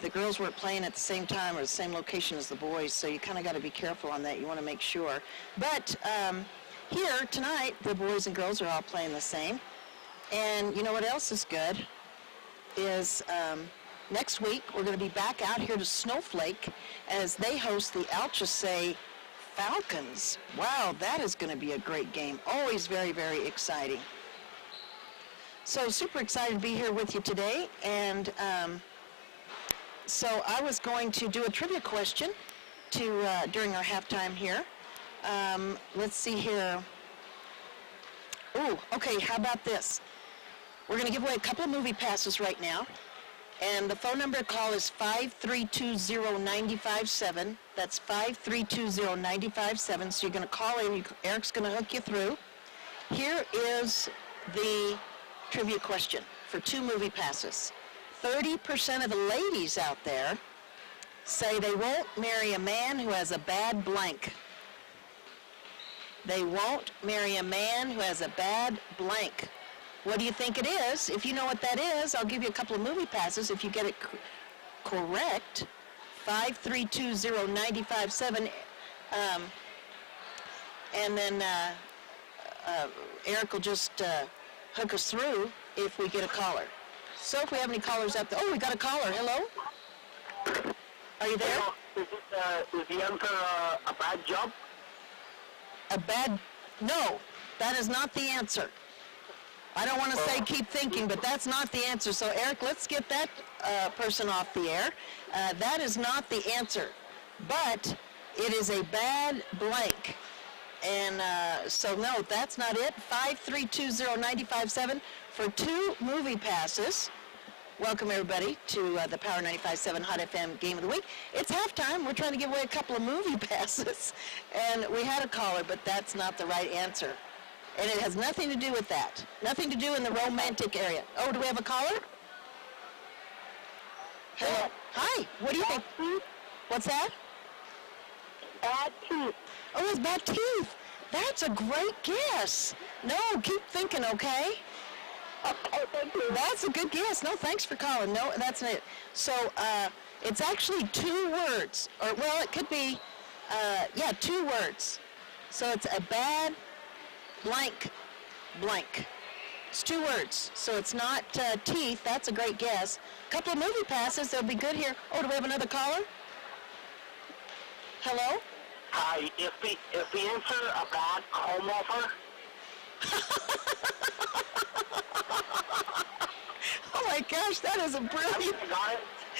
the girls weren't playing at the same time or the same location as the boys, so you kind of got to be careful on that. You want to make sure. But here tonight, the boys and girls are all playing the same. And you know what else is good is next week we're going to be back out here to Snowflake as they host the Alchesay Falcons. Wow, that is going to be a great game. Always very, very exciting. So super excited to be here with you today. And so I was going to do a trivia question during our halftime here. Let's see here. Ooh, okay, how about this? We're going to give away a couple of movie passes right now. And the phone number to call is 5320957. That's 5320957. So you're going to call in. Eric's going to hook you through. Here is the trivia question for 2 movie passes. 30% of the ladies out there say they won't marry a man who has a bad blank. They won't marry a man who has a bad blank. What do you think it is? If you know what that is, I'll give you a couple of movie passes if you get it correct. 5320957. And then Eric will just hook us through if we get a caller. So if we have any callers up there. Oh, we got a caller. Hello? Are you there? Is the answer a bad job? A bad... No, that is not the answer. I don't want to say keep thinking, but that's not the answer. So, Eric, let's get that person off the air. That is not the answer, but it is a bad blank. And so, no, that's not it. 5320957 for 2 movie passes. Welcome, everybody, to the Power 95.7 Hot FM Game of the Week. It's halftime. We're trying to give away a couple of movie passes. And we had a caller, but that's not the right answer. And it has nothing to do with that. Nothing to do in the romantic area. Oh, do we have a caller? Hello. Hi. What do you think? What's that? Bad teeth. Oh, it's bad teeth. That's a great guess. No, keep thinking, okay? Okay, thank you. That's a good guess. No, thanks for calling. No, that's not it. So, it's actually 2 words. Or, well, it could be, 2 words. So it's a bad blank. It's 2 words. So it's not teeth. That's a great guess. A couple of movie passes. They'll be good here. Oh, do we have another caller? Hello? Hi. Is the answer a bad comb over? Oh my gosh, that is a brilliant...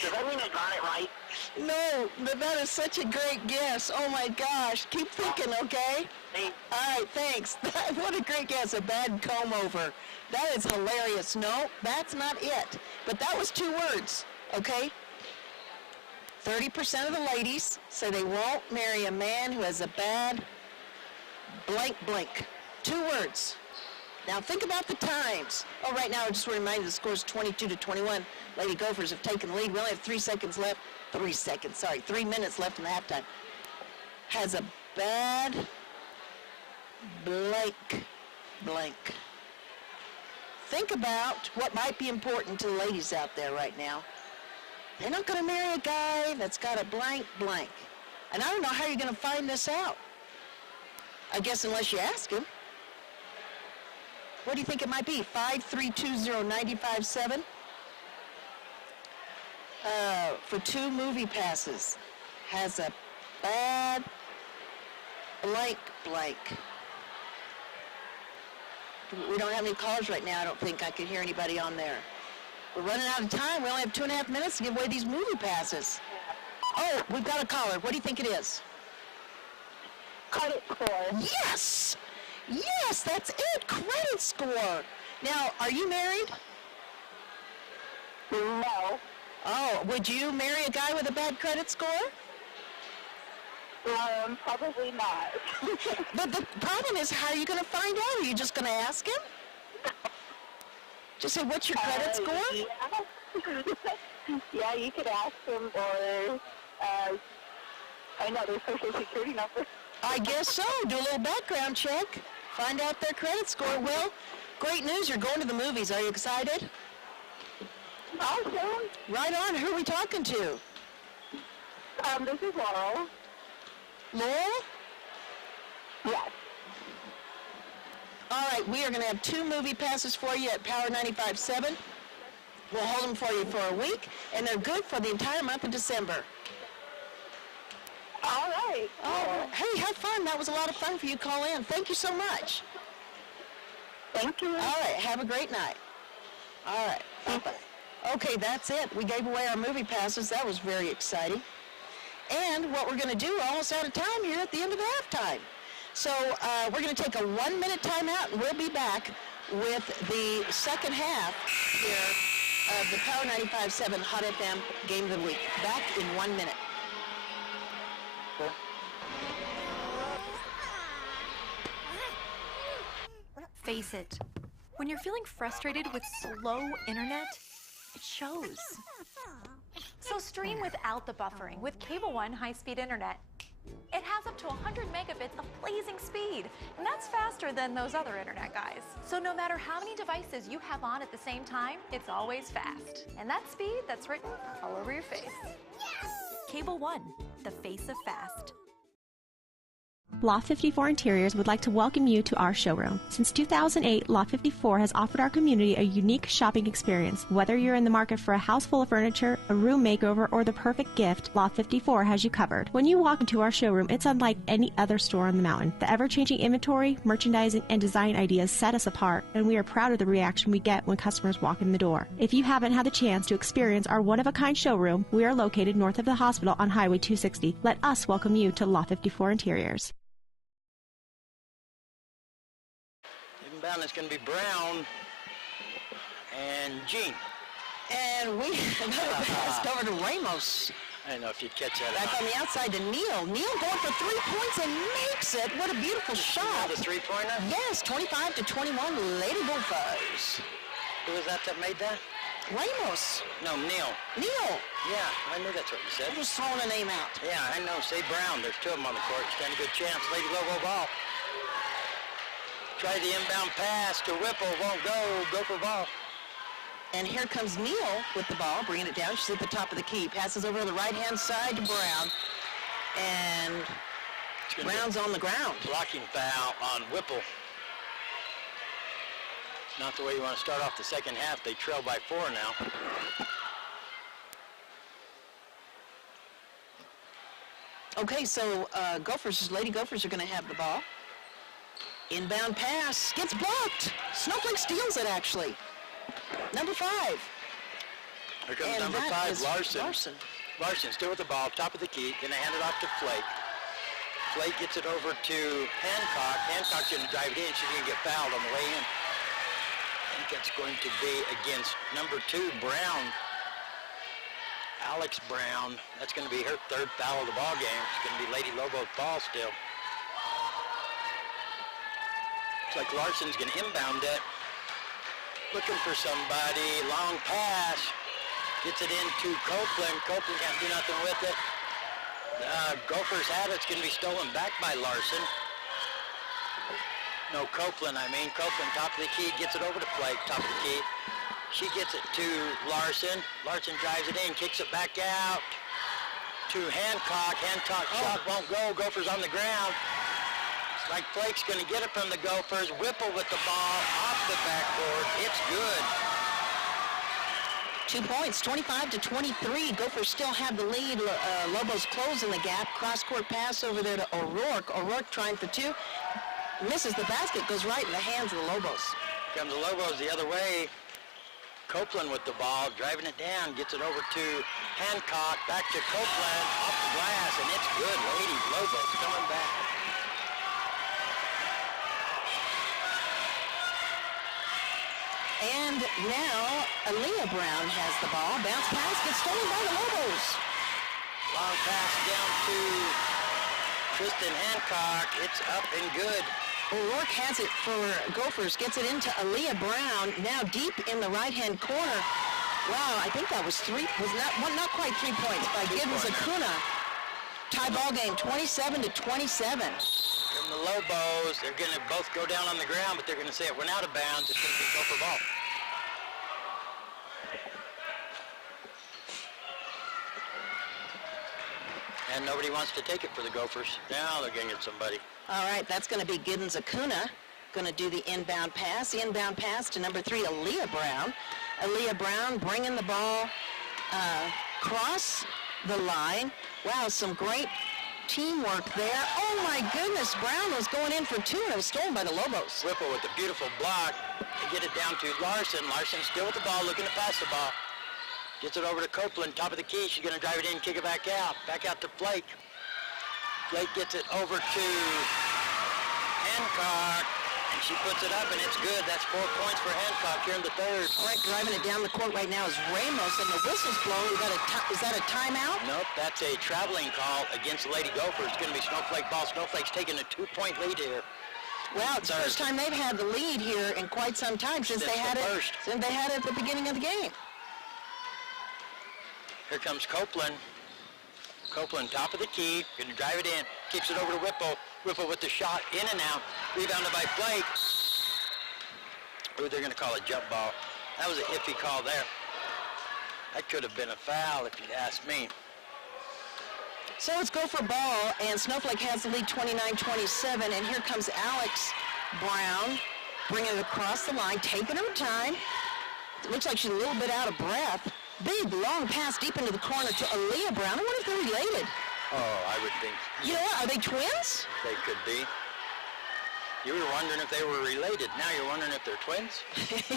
Does that mean I got it right? No, but that is such a great guess. Oh my gosh. Keep thinking, okay? Thanks. All right, thanks. What a great guess, a bad comb over. That is hilarious. No, that's not it. But that was 2 words, okay? 30% of the ladies say they won't marry a man who has a bad blank. 2 words. Now think about the times. Oh, right now I just want to remind you the score is 22-21. Lady Gophers have taken the lead. We only have 3 seconds left. 3 seconds, sorry. 3 minutes left in the halftime. Has a bad blank. Think about what might be important to the ladies out there right now. They're not going to marry a guy that's got a blank. And I don't know how you're going to find this out. I guess unless you ask him. What do you think it might be? 5320957 for 2 movie passes. Has a bad blank. We don't have any callers right now. I don't think I can hear anybody on there. We're running out of time. We only have 2.5 minutes to give away these movie passes. Oh, we've got a caller. What do you think it is? Credit score. Yes! Yes, that's it. Credit score. Now, are you married? No. Oh, would you marry a guy with a bad credit score? Probably not. But the problem is, how are you going to find out? Are you just going to ask him? Just say, what's your credit score? Yeah, you could ask them, or find out their social security number. I guess so. Do a little background check. Find out their credit score. Well, great news. You're going to the movies. Are you excited? Awesome. Right on. Who are we talking to? This is Laurel. Laurel? Yes. All right. We are going to have 2 movie passes for you at Power 95.7. We'll hold them for you for a week, and they're good for the entire month of December. All right. Oh, hey, have fun. That was a lot of fun for you to call in. Thank you so much. Thank you. All right, have a great night. All right, bye-bye. Okay, that's it. We gave away our movie passes. That was very exciting. And what we're going to do, we're almost out of time here at the end of the halftime. So we're going to take a 1-minute timeout, and we'll be back with the second half here of the Power 95.7 Hot FM Game of the Week. Back in 1 minute. Face it. When you're feeling frustrated with slow internet, it shows. So stream without the buffering with Cable One high-speed internet. It has up to 100 megabits of blazing speed, and that's faster than those other internet guys. So no matter how many devices you have on at the same time, it's always fast. And that speed, that's written all over your face. Cable One, the face of fast. Loft 54 Interiors would like to welcome you to our showroom. Since 2008, Loft 54 has offered our community a unique shopping experience. Whether you're in the market for a house full of furniture, a room makeover, or the perfect gift, Loft 54 has you covered. When you walk into our showroom, it's unlike any other store on the mountain. The ever-changing inventory, merchandising, and design ideas set us apart, and we are proud of the reaction we get when customers walk in the door. If you haven't had the chance to experience our one-of-a-kind showroom, we are located north of the hospital on Highway 260. Let us welcome you to Loft 54 Interiors. Inbound is going to be Brown and Gene. And we another pass over to Ramos. I don't know if you'd catch that. Back on the outside to Neal. Neal going for 3 points and makes it. What a beautiful shot. The three-pointer? Yes, 25-21, Lady Gophers. Who was that made that? Ramos. No, Neal. Neal. Yeah, I knew that's what you said. I'm just throwing a name out. Yeah, I know. Say Brown. There's 2 of them on the court. Stand a good chance. Lady Lobo ball. Try the inbound pass to Whipple. Won't go. Go for ball. And here comes Neal with the ball, bringing it down. She's at the top of the key. Passes over to the right-hand side to Brown. And Brown's on the ground. Blocking foul on Whipple. Not the way you want to start off the second half. They trail by 4 now. Okay, so Lady Gophers are going to have the ball. Inbound pass gets blocked. Snowflake steals it, actually. Number 5. Here comes And number that 5, is Larson. Larson still with the ball, top of the key. Going to hand it off to Flake. Flake gets it over to Hancock. Hancock's going to drive it in. She's going to get fouled on the way in. I think that's going to be against number 2, Brown. Alex Brown. That's going to be her 3rd foul of the ball game. It's going to be Lady Lobo's ball still. Looks like Larson's going to inbound it. Looking for somebody. Long pass. Gets it into Copeland. Copeland can't do nothing with it. Gophers had it. It's going to be stolen back by Larson. No, Copeland, I mean. Copeland, top of the key. Gets it over to Flake, top of the key. She gets it to Larson. Larson drives it in. Kicks it back out to Hancock. Hancock shot won't go. Gophers on the ground. Like Flake's going to get it from the Gophers. Whipple with the ball off the backboard. It's good. 2 points, 25-23. Gophers still have the lead. Lobos closing the gap. Cross-court pass over there to O'Rourke. O'Rourke trying for 2. Misses the basket. Goes right in the hands of the Lobos. Comes the Lobos the other way. Copeland with the ball. Driving it down. Gets it over to Hancock. Back to Copeland. Off the glass. And it's good. Lady Lobos coming back. And now, Aaliyah Brown has the ball. Bounce pass gets stolen by the Lobos. Long pass down to Tristan Hancock. It's up and good. O'Rourke has it for Gophers. Gets it into Aaliyah Brown. Now deep in the right-hand corner. Wow, I think that was not quite 3 points by Gibbons Acuna. Tie ball game, 27-27. From the Lobos, they're going to both go down on the ground, but they're going to say it went out of bounds. It's going to be Gopher ball. And nobody wants to take it for the Gophers. Now they're going to get somebody. All right, that's going to be Gibbons Acuna. Going to do the inbound pass. Inbound pass to number 3, Aaliyah Brown. Aaliyah Brown bringing the ball across the line. Wow, some great teamwork there. Oh my goodness, Brown was going in for 2 and it was stolen by the Lobos. Whipple with a beautiful block. They get it down to Larson. Larson still with the ball, looking to pass the ball. Gets it over to Copeland, top of the key. She's going to drive it in, kick it back out. Back out to Flake. Flake gets it over to Hancock. And she puts it up, and it's good. That's 4 points for Hancock here in the 3rd. All right, driving it down the court right now is Ramos, and the whistle's blown. Is that a timeout? Nope, that's a traveling call against the Lady Gophers. It's going to be Snowflake ball. Snowflake's taking a 2-point lead here. Well, it's the first time they've had the lead here in quite some time since they had it at the beginning of the game. Here comes Copeland. Copeland, top of the key, going to drive it in. Keeps it over to Whipple. Whipple with the shot, in and out. Rebounded by Flake. Ooh, they're going to call a jump ball. That was an iffy call there. That could have been a foul if you'd asked me. So let's go for ball, and Snowflake has the lead 29-27, and here comes Alex Brown bringing it across the line, taking her time. It looks like she's a little bit out of breath. Big, long pass deep into the corner to Aaliyah Brown. I wonder if they're related. Oh, I would think. You know what? Are they twins? They could be. You were wondering if they were related. Now you're wondering if they're twins?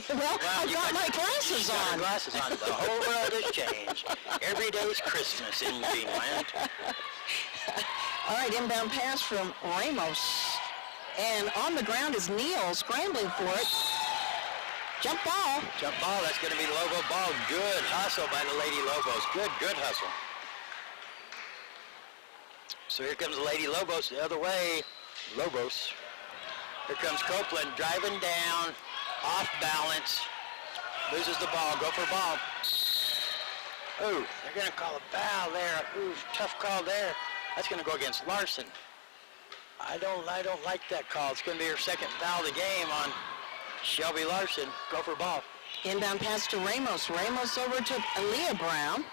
Well, I've got my glasses got on. Glasses on. The whole world has changed. Every day's Christmas in Dreamland. All right, inbound pass from Ramos. And on the ground is Neal scrambling for it. Jump ball. Jump ball. That's going to be Lobo ball. Good hustle by the Lady Lobos. Good hustle. So here comes the Lady Lobos the other way. Lobos. Here comes Copeland driving down, off balance, loses the ball, go for ball. Ooh, they're going to call a foul there. Ooh, tough call there. That's going to go against Larson. I don't like that call. It's going to be her second foul of the game on Shelby Larson. Go for ball. Inbound pass to Ramos. Ramos over to Aaliyah Brown.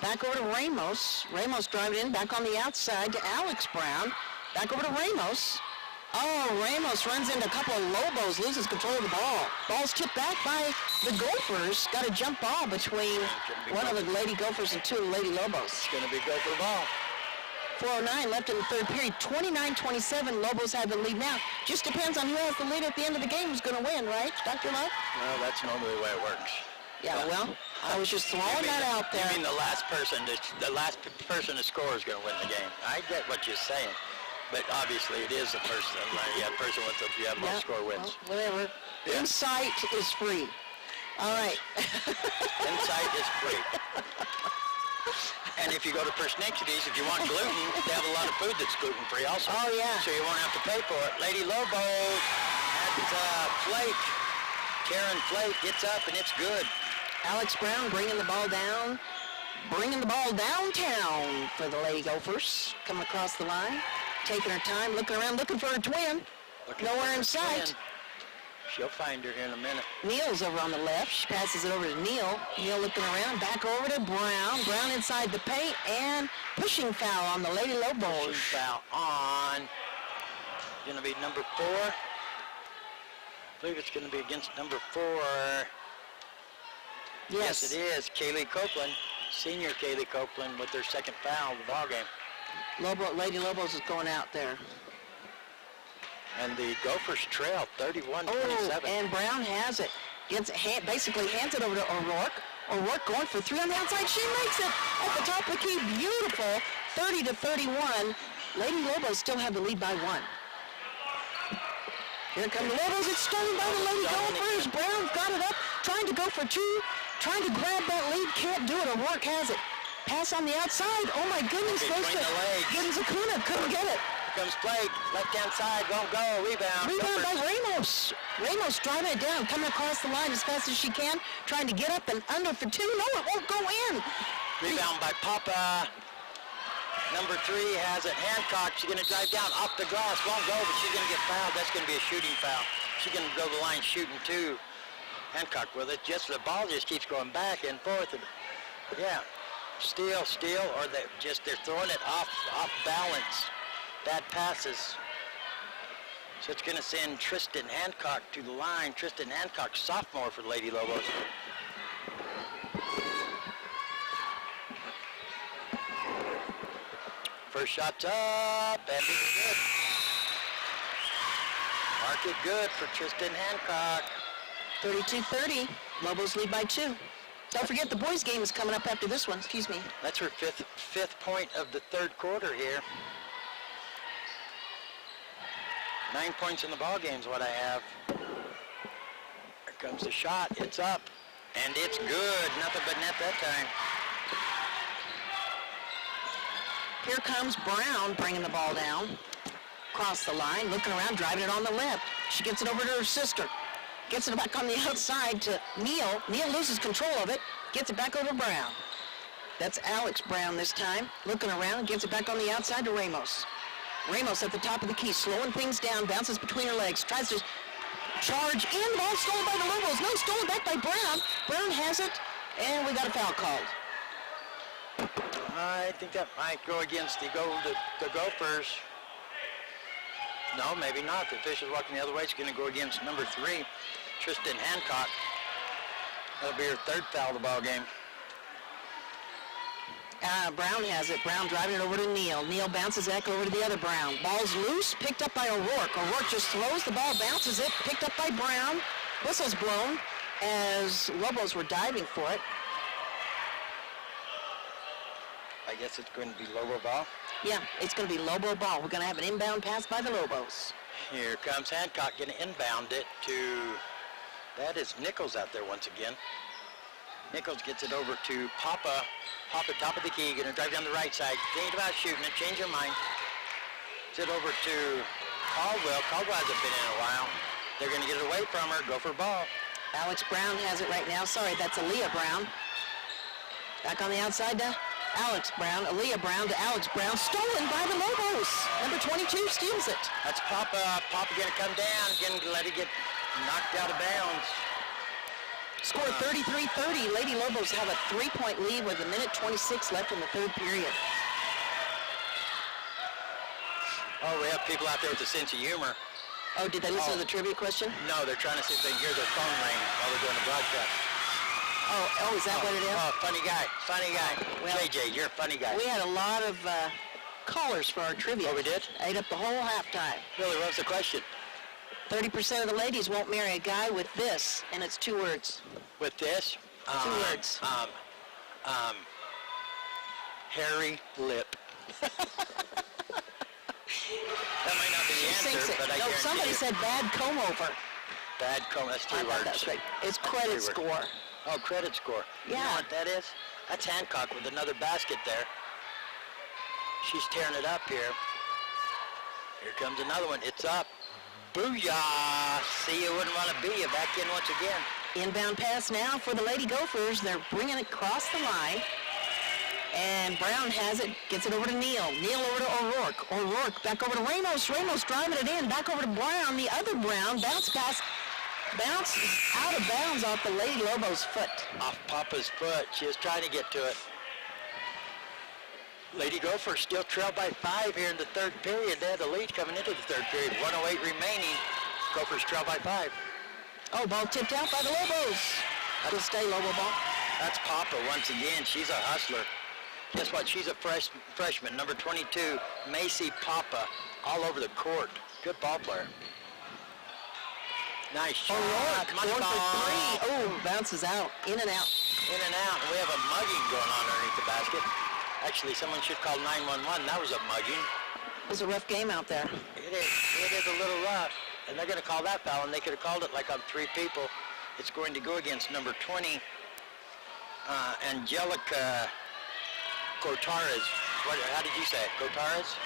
Back over to Ramos. Ramos driving in, back on the outside to Alex Brown. Back over to Ramos. Oh, Ramos runs into a couple of Lobos, loses control of the ball. Ball's tipped back by the Gophers. Got a jump ball between one of the Lady Gophers and two of the Lady Lobos. It's going to be Gopher ball. 4:09 left in the third period. 29-27, Lobos have the lead now. Just depends on who has the lead at the end of the game who's going to win, right, Dr. Love? Well, that's normally the way it works. Yeah, well, I was just throwing that out there. You mean the last person to score is going to win the game. I get what you're saying. But obviously it is the person. Person with the most score wins. Well, whatever. Yeah. Insight is free. All right. Insight is free. And if you go to Persnick's, if you want gluten, they have a lot of food that's gluten-free also. Oh, yeah. So you won't have to pay for it. Lady Lobos at Flake. Karen Flake gets up, and it's good. Alex Brown bringing the ball down. Bringing the ball downtown for the Lady Gophers. Coming across the line. Taking her time, looking around, looking for her twin. Nowhere in sight. She'll find her here in a minute. Neal's over on the left. She passes it over to Neal. Neal looking around, back over to Brown. Brown inside the paint, and pushing foul on the Lady Lobos. Pushing foul on. Going to be number 4. I believe it's going to be against number 4. Yes, it is. Kaylee Copeland, senior Kaylee Copeland, with their second foul of the ball game. Lady Lobos is going out there. And the Gophers trail 31-27. Oh, and Brown has it. Basically hands it over to O'Rourke. O'Rourke going for 3 on the outside. She makes it at the top of the key. Beautiful. 30-31. Lady Lobos still have the lead by 1. Here come the Lobos. It's stolen by the Lady Gophers. Brown's got it up. Trying to go for 2. Trying to grab that lead. Can't do it. O'Rourke has it. Pass on the outside. Oh, my goodness. Between the legs. Gibbons Acuna couldn't get it. Here comes Blake. Left-hand side. Won't go. Rebound. Rebound by Ramos. Ramos driving it down. Coming across the line as fast as she can. Trying to get up and under for 2. No, it won't go in. Rebound by Papa. Number 3 has it. Hancock. She's going to drive down off the glass. Won't go, but she's going to get fouled. That's going to be a shooting foul. She's going to go to the line shooting 2. Hancock with it. Just the ball just keeps going back and forth. And, yeah. Steal, or they're throwing it off balance. Bad passes. So it's going to send Tristan Hancock to the line. Tristan Hancock, sophomore for the Lady Lobos. First shot's up, and it's good. Mark it good for Tristan Hancock. 32-30. Lobos lead by 2. Don't forget the boys' game is coming up after this one. Excuse me. That's her fifth point of the third quarter here. 9 points in the ball game is what I have. Here comes the shot. It's up, and it's good. Nothing but net that time. Here comes Brown bringing the ball down. Across the line, looking around, driving it on the left. She gets it over to her sister. Gets it back on the outside to Neal. Neal loses control of it. Gets it back over Brown. That's Alex Brown this time. Looking around, gives it back on the outside to Ramos. Ramos at the top of the key, slowing things down, bounces between her legs, tries to charge in. Ball stolen by the Lobos. No, stolen back by Brown. Brown has it, and we got a foul called. I think that might go against the Gophers. No, maybe not. The official's walking the other way. It's going to go against number 3, Tristan Hancock. That'll be her 3rd foul of the ball game. Brown has it. Brown driving it over to Neal. Neal bounces back over to the other Brown. Ball's loose, picked up by O'Rourke. O'Rourke just throws the ball, bounces it, picked up by Brown. Whistle's blown as Lobos were diving for it. I guess it's going to be Lobo ball. Yeah, it's going to be Lobo ball. We're going to have an inbound pass by the Lobos. Here comes Hancock, going to inbound it to, that is Nichols out there once again. Nichols gets it over to Papa. Papa, top of the key, going to drive down the right side. Thinking about shooting it, change your mind. Gets it over to Caldwell. Caldwell hasn't been in a while. They're going to get it away from her, go for ball. Alex Brown has it right now. Sorry, that's Aaliyah Brown. Back on the outside to Alex Brown. Aaliyah Brown to Alex Brown. Stolen by the Lobos. Number 22 steals it. That's Papa. Papa going to come down, going to let it get knocked out of bounds. Score 33-30. Lady Lobos have a 3-point lead with 1:26 left in the 3rd period. Oh, we have people out there with a sense of humor. Oh, did they listen to the trivia question? No, they're trying to see if they can hear their phone ring while they're doing the broadcast. Oh, is that what it is? Oh, funny guy. Well, JJ, you're a funny guy. We had a lot of callers for our trivia. Oh, we did? Ate up the whole halftime. Really, what was the question? 30% of the ladies won't marry a guy with this, and it's 2 words. With this? 2 words. Hairy lip. That might not be the answer, but I guarantee somebody you. said bad comb over. Bad comb, that's 3 I thought words. that's right. It's That's credit 3 words. score. Oh, credit score. You know Yeah. what that is? That's Hancock with another basket there. She's tearing it up here. Here comes another one. It's up. Booyah! See, you wouldn't want to be you. Back in once again. Inbound pass now for the Lady Gophers. They're bringing it across the line. And Brown has it, gets it over to Neal. Neal over to O'Rourke. O'Rourke back over to Ramos. Ramos driving it in, back over to Brown. The other Brown, bounce pass, bounces out of bounds off the Lady Lobos' foot. Off Papa's foot. She is trying to get to it. Lady Gophers still trailed by 5 here in the 3rd period. They had the lead coming into the 3rd period. 1:08 remaining. Gophers trail by 5. Oh, ball tipped out by the Lobos. That'll stay Lobo ball. That's Papa once again. She's a hustler. Guess what? She's a freshman, number 22, Macy Papa, all over the court. Good ball player. Nice shot. O'Rourke going for 3. Oh, bounces out, in and out. In and out. And we have a mugging going on underneath the basket. Actually, someone should call 911. That was a mugging. It was a rough game out there. It is a little rough. And they're going to call that foul, and they could have called it like on 3 people. It's going to go against number 20, Angelica Gortares. How did you say it? Gortares?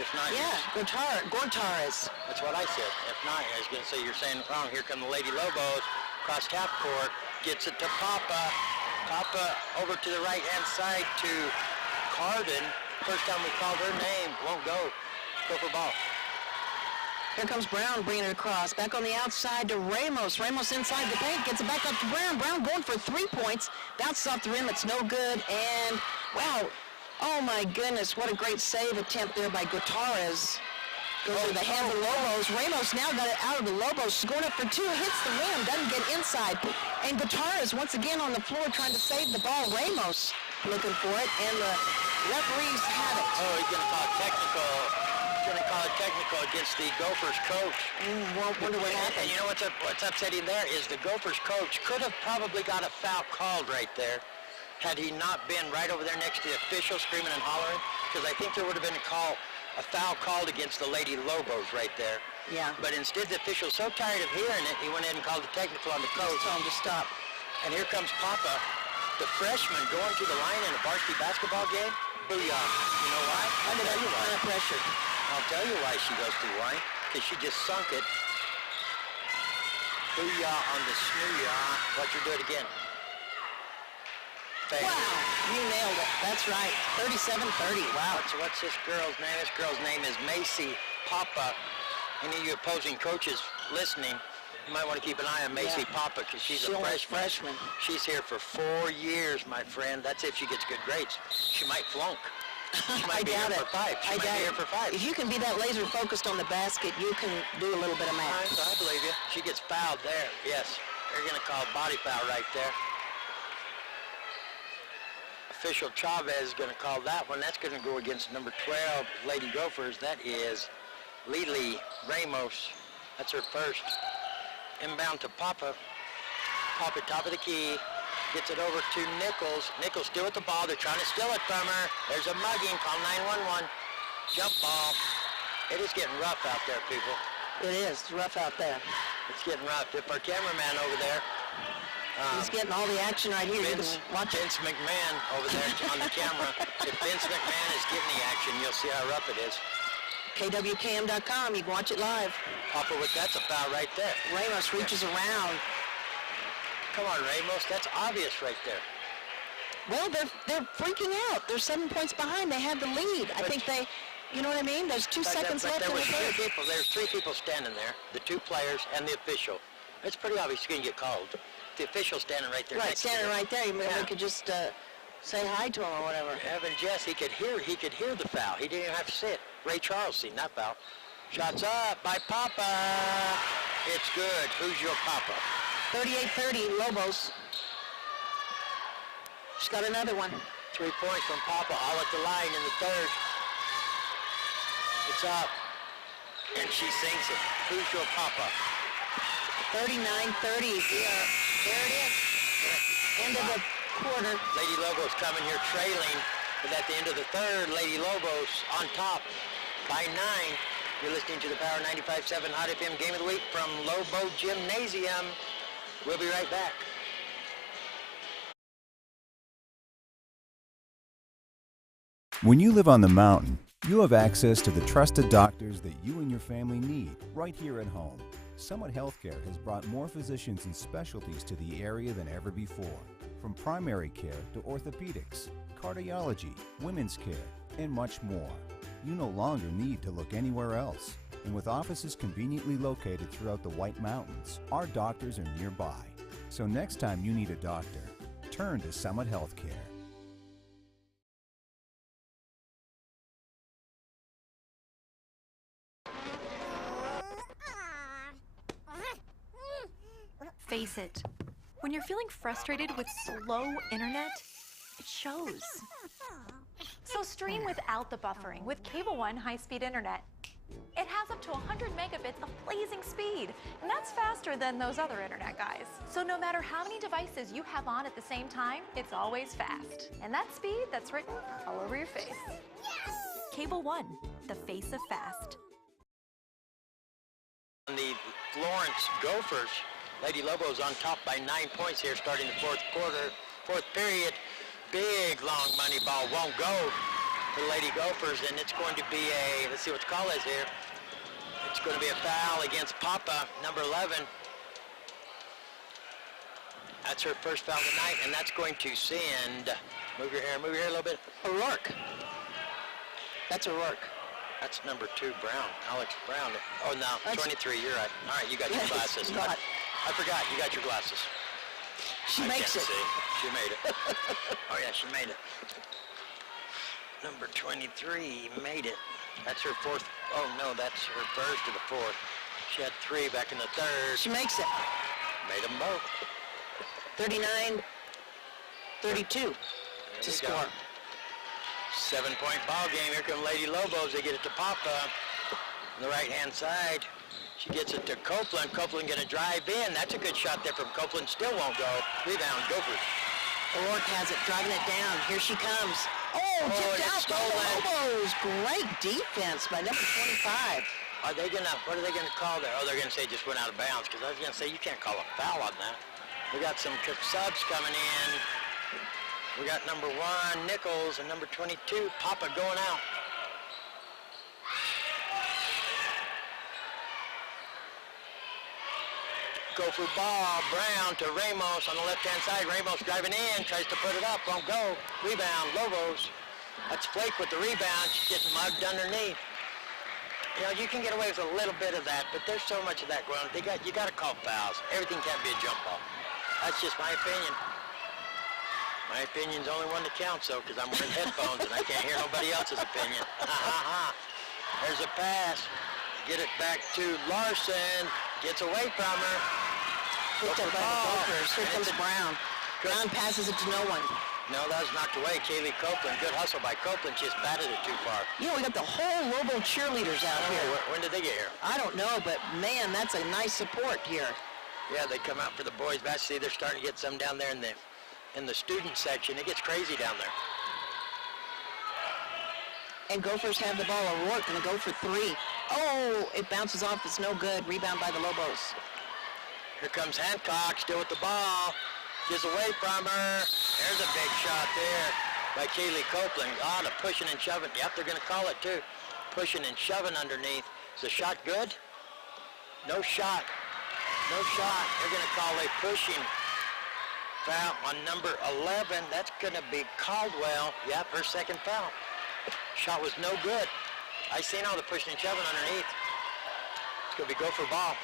If not, Yeah, Gortares. that's what I said. If not, I was going to say you're saying it wrong. Here come the Lady Lobos. Cross half court. Gets it to Papa. Papa over to the right-hand side to Cardin. First time we called her name. Won't go. Go for ball. Here comes Brown bringing it across. Back on the outside to Ramos. Ramos inside the paint. Gets it back up to Brown. Brown going for 3 points. Bounces off the rim. It's no good. And, wow. Oh, my goodness. What a great save attempt there by Gutierrez. Goes to the hand of the Lobos. Ramos now got it out of the Lobos. She's going up for 2. Hits the rim. Doesn't get inside. And Gutierrez once again on the floor trying to save the ball. Ramos looking for it. And the referees have it. Oh, he's going to call technical. Going to call it technical against the Gophers coach. Wonder what happened. And you know what's upsetting there is the Gophers coach could have probably got a foul called right there had he not been right over there next to the official screaming and hollering, because I think there would have been a foul called against the Lady Lobos right there. Yeah. But instead the official's so tired of hearing it, he went ahead and called the technical on the coach. Told him to stop. And here comes Papa, the freshman going to the line in a varsity basketball game. Booyah. You know why? I'll tell you why. Kind of pressure. I'll tell you why she goes to the line, because she just sunk it. Booyah on the snooyah. Watch her do it again. Fake. Wow, you nailed it. That's right. 37-30. Wow. What's this girl's name? This girl's name is Macy Papa. Any of you opposing coaches listening, you might want to keep an eye on Macy Papa because she's a freshman. She's here for 4 years, my friend. That's if she gets good grades. She might flunk. She might be here for 5. She might be here for 5. If you can be that laser focused on the basket, you can do a little bit of math. I believe you. She gets fouled there. Yes. They're going to call body foul right there. Official Chavez is going to call that one. That's going to go against number 12, Lady Gophers. That is Lily Ramos. That's her first. Inbound to Papa. Papa, top of the key. Gets it over to Nichols. Nichols still with the ball. They're trying to steal it from her. There's a mugging. Call 911. Jump ball. It is getting rough out there, people. It is. It's rough out there. It's getting rough. If our cameraman over there, he's getting all the action right here. Vince McMahon over there on the camera. If Vince McMahon is getting the action, you'll see how rough it is. KWKM.com. You can watch it live. Papa, that's a foul right there. Ramos reaches around. Come on, Ramos. That's obvious right there. Well, they're freaking out. They're 7 points behind. They have the lead. I think they, you know what I mean? There's 2 seconds left in the third. There's 3 people standing there. The 2 players and the official. It's pretty obvious he's going to get called. The official standing right there. Right, standing right there. You could just say hi to him or whatever. Evan Jess, he could hear the foul. He didn't even have to say it. Ray Charles seen that foul. Shots up by Papa. It's good. Who's your Papa? 38-30, Lobos. She's got another one. 3 points from Papa, all at the line in the third. It's up. And she sings it. Who's your Papa? 39-30. There it is. End of the quarter. Lady Lobos coming here trailing. But at the end of the third, Lady Lobos on top by 9. You're listening to the Power 95.7 Hot FM Game of the Week from Lobo Gymnasium. We'll be right back. When you live on the mountain, you have access to the trusted doctors that you and your family need right here at home. Summit Healthcare has brought more physicians and specialties to the area than ever before. From primary care to orthopedics, cardiology, women's care, and much more. You no longer need to look anywhere else. And with offices conveniently located throughout the White Mountains, our doctors are nearby. So next time you need a doctor, turn to Summit Healthcare. Face it, when you're feeling frustrated with slow internet, it shows. So stream without the buffering with Cable One high-speed internet. It has up to 100 megabits of blazing speed, and that's faster than those other internet guys. So no matter how many devices you have on at the same time, it's always fast. And that speed, that's written all over your face. Cable One, the face of fast. The Florence Gophers, Lady Lobos on top by 9 points here starting the fourth period. Big long money ball won't go for the Lady Gophers, and it's going to be a, let's see what the call is here. It's going to be a foul against Papa, number 11. That's her first foul tonight, and that's going to send, move your hair a little bit. O'Rourke. That's O'Rourke. That's number 2, Brown, Alex Brown. Oh, no, 23, you're right. All right, you got your glasses. I forgot, you got your glasses. She makes it. See. She made it. Oh, yeah, she made it. Number 23 made it. That's her fourth. Oh, no, that's her first of the fourth. She had 3 back in the third. She makes it. Made them both. 39-32 to score. 7-point ball game. Here come Lady Lobos. They get it to Papa on the right-hand side. She gets it to Copeland. Copeland going to drive in. That's a good shot there from Copeland. Still won't go. Rebound, Gophers. O'Rourke has it, driving it down. Here she comes. Oh, tipped out by the Lobos. Great defense by number 25. What are they gonna call there? Oh, they're gonna say it just went out of bounds, because I was gonna say you can't call a foul on that. We got some subs coming in. We got number 1, Nichols, and number 22, Papa, going out. Gopher ball. Brown to Ramos on the left-hand side. Ramos driving in, tries to put it up. Won't go. Rebound, Lobos. That's Flake with the rebound. She's getting mugged underneath. You know, you can get away with a little bit of that, but there's so much of that going on. You got to call fouls. Everything can't be a jump ball. That's just my opinion. My opinion's the only one that counts, though, because I'm wearing headphones and I can't hear nobody else's opinion. There's a pass. Get it back to Larson. Gets away from her. Picked up by the Gophers. Here comes Brown. Brown passes it to no one. No, that was knocked away. Kaylee Copeland. Good hustle by Copeland. She just batted it too far. You know, we got the whole Lobo cheerleaders out here. When did they get here? I don't know, but man, that's a nice support here. Yeah, they come out for the boys' basketball. See, they're starting to get some down there in the student section. It gets crazy down there. And Gophers have the ball. O'Rourke going to go for three. Oh, it bounces off. It's no good. Rebound by the Lobos. Here comes Hancock, still with the ball. Gets away from her. There's a big shot there by Kaylee Copeland. Oh, the pushing and shoving. Yep, they're going to call it too. Pushing and shoving underneath. Is the shot good? No shot. No shot. They're going to call a pushing foul on number 11. That's going to be Caldwell. Yep, her second foul. Shot was no good. I seen all the pushing and shoving underneath. It's going to be Gopher ball.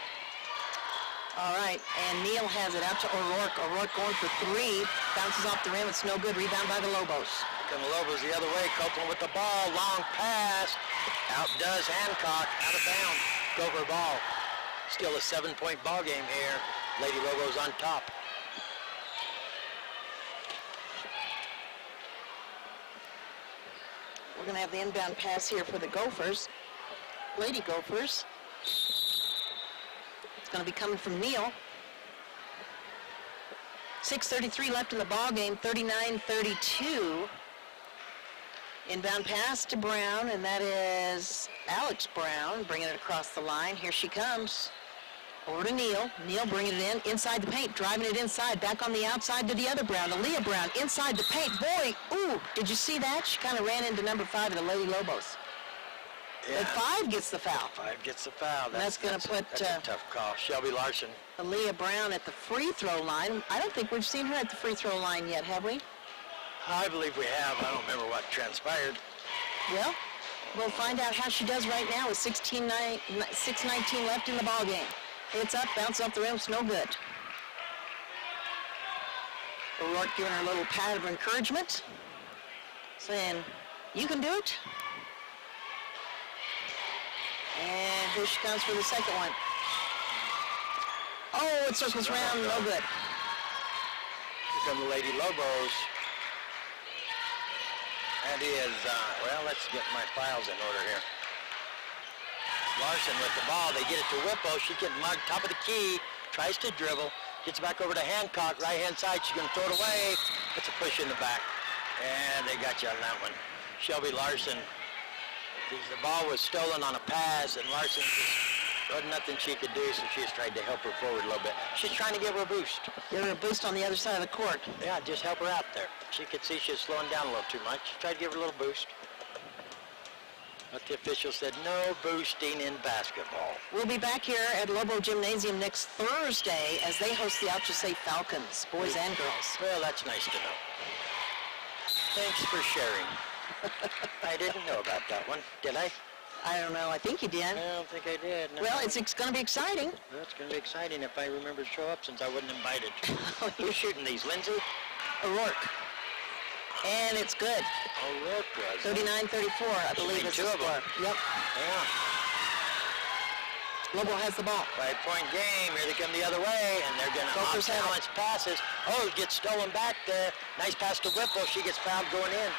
All right, and Neal has it out to O'Rourke. O'Rourke going for three. Bounces off the rim. It's no good. Rebound by the Lobos. Come the Lobos the other way. Copeland with the ball. Long pass. Outdoes Hancock. Out of bounds. Gopher ball. Still a 7-point ball game here. Lady Lobos on top. We're going to have the inbound pass here for the Gophers. Lady Gophers. Going to be coming from Neal. 6:33 left in the ball game. 39-32. Inbound pass to Brown, and that is Alex Brown bringing it across the line. Here she comes. Over to Neal. Neal bringing it in inside the paint, driving it inside, back on the outside to the other Brown. Aaliyah Brown inside the paint. Boy, ooh, did you see that? She kind of ran into number 5 of the Lady Lobos. Yeah. But 5 gets the foul. 5 gets the foul. That's going to put... That's a tough call. Shelby Larson. Aaliyah Brown at the free throw line. I don't think we've seen her at the free throw line yet, have we? I believe we have. I don't remember what transpired. Well, we'll find out how she does right now with 6:19 left in the ball game. It's up, bounce off the rim, it's no good. O'Rourke giving her a little pat of encouragement, saying, you can do it. And here she comes for the second one. Oh, it circles around, no good. Here come the Lady Lobos. That is, well, let's get my files in order here. Larson with the ball. They get it to Whippo. She's getting mugged. Top of the key. Tries to dribble. Gets back over to Hancock. Right-hand side. She's going to throw it away. It's a push in the back. And they got you on that one. Shelby Larson. The ball was stolen on a pass, and Larson just wasn't nothing she could do, so she just tried to help her forward a little bit. She's trying to give her a boost. Give her a boost on the other side of the court. Yeah, just help her out there. She could see she was slowing down a little too much. She tried to give her a little boost. But the official said no boosting in basketball. We'll be back here at Lobo Gymnasium next Thursday as they host the Altusay Falcons, boys and girls. Well, that's nice to know. Thanks for sharing. I didn't know about that one, did I? I don't know. I think you did. I don't think I did. No. Well, it's going to be exciting. Well, it's going to be exciting if I remember to show up since I wasn't invited. Who's shooting these, Lindsay? O'Rourke. And it's good. O'Rourke was. 39-34, I believe is the score. Yep. Yeah. Lobo has the ball. 5-point game. Here they come the other way, and they're going to off-balance passes. Oh, it gets stolen back there. Nice pass to Whipple. She gets fouled going in.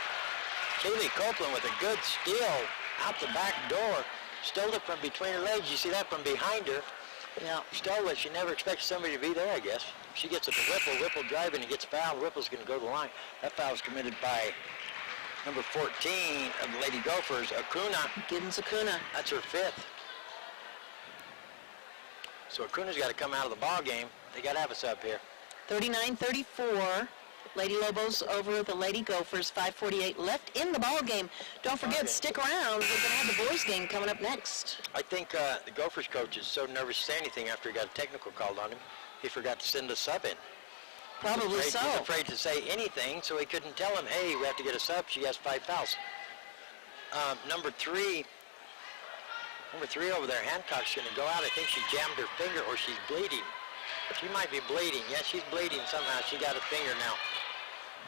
Kaylee Copeland with a good steal out the back door. Stole it from between her legs. You see that from behind her. Yeah. Stole it. She never expected somebody to be there, I guess. She gets it to Whipple. Whipple driving and gets fouled. Whipple's going to go to the line. That foul was committed by number 14 of the Lady Gophers, Acuna. Giddens Acuna. That's her 5th. So Acuna's got to come out of the ball game. They got to have us up here. 39-34. Lady Lobos over the Lady Gophers. 5:48 left in the ball game. Don't forget, stick around. We're going to have the boys game coming up next. I think the Gophers coach is so nervous to say anything after he got a technical called on him. he forgot to send a sub in. Probably He so. was afraid to say anything, so he couldn't tell him, hey, we have to get a sub. She has 5 fouls. Number three over there, Hancock's going to go out. I think she jammed her finger or she's bleeding. She might be bleeding. Yeah, she's bleeding somehow. She got a finger now.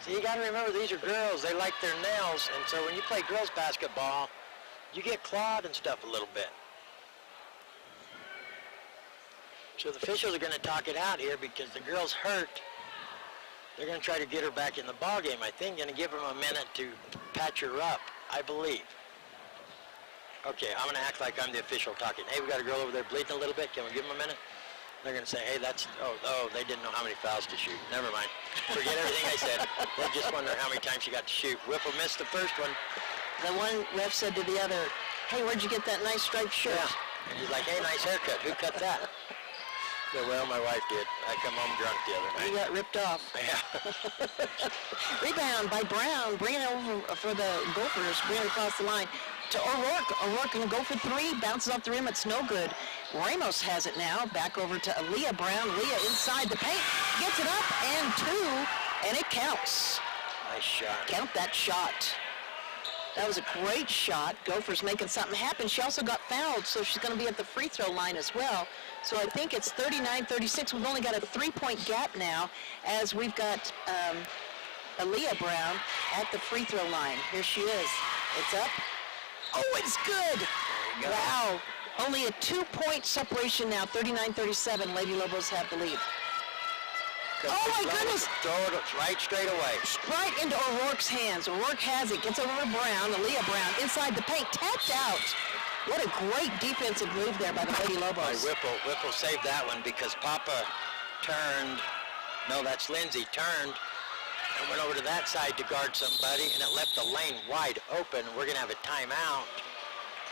So you got to remember, these are girls. They like their nails. And so when you play girls basketball, you get clawed and stuff a little bit. So the officials are going to talk it out here because the girl's hurt. They're going to try to get her back in the ball game. I think going to give them a minute to patch her up, I believe. Okay, I'm going to act like I'm the official talking. Hey, we got a girl over there bleeding a little bit. Can we give them a minute? They're going to say, hey, that's, oh, they didn't know how many fouls to shoot. Never mind. Forget everything I said. They just wonder how many times she got to shoot. Whipple missed the first one. The one ref said to the other, hey, where'd you get that nice striped shirt? Yeah. And he's like, hey, nice haircut. Who cut that? So, well, my wife did. I come home drunk the other night. You got ripped off. Yeah. Rebound by Brown. Bring it over for the Gophers. Bring it across the line to O'Rourke. O'Rourke going to go for 3. Bounces off the rim. It's no good. Ramos has it now. Back over to Aaliyah Brown. Leah inside the paint. Gets it up and 2. And it counts. Nice shot. Count that shot. That was a great shot. Gophers making something happen. She also got fouled, so she's going to be at the free throw line as well. So I think it's 39-36. We've only got a 3-point gap now as we've got Aaliyah Brown at the free throw line. Here she is. It's up. Oh, it's good. Wow. Only a 2-point separation now. 39-37. Lady Lobos have the lead. Oh, my goodness. Throw it right straight away. Right into O'Rourke's hands. O'Rourke has it. Gets over to Brown. Aaliyah Brown inside the paint. Tapped out. What a great defensive move there by the Lady Lobos. Whipple saved that one because Papa turned. No, that's Lindsay. Turned and went over to that side to guard somebody, and it left the lane wide open. We're going to have a timeout.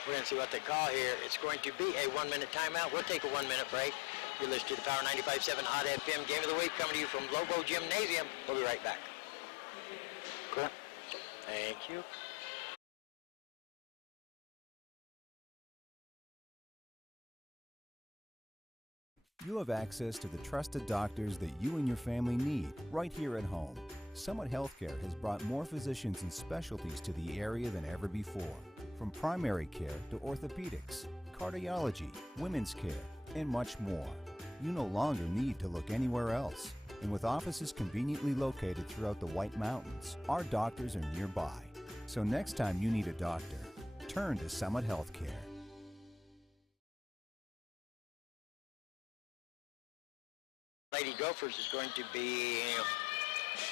We're going to see what they call here. It's going to be a 1-minute timeout. We'll take a 1-minute break. You're listening to the Power 95.7 Hot FM Game of the Week coming to you from Lobo Gymnasium. We'll be right back. Okay. Thank you. You have access to the trusted doctors that you and your family need right here at home. Summit Healthcare has brought more physicians and specialties to the area than ever before. From primary care to orthopedics, cardiology, women's care, and much more. You no longer need to look anywhere else. And with offices conveniently located throughout the White Mountains, our doctors are nearby. So next time you need a doctor, turn to Summit Healthcare. Lady Gophers is going to be,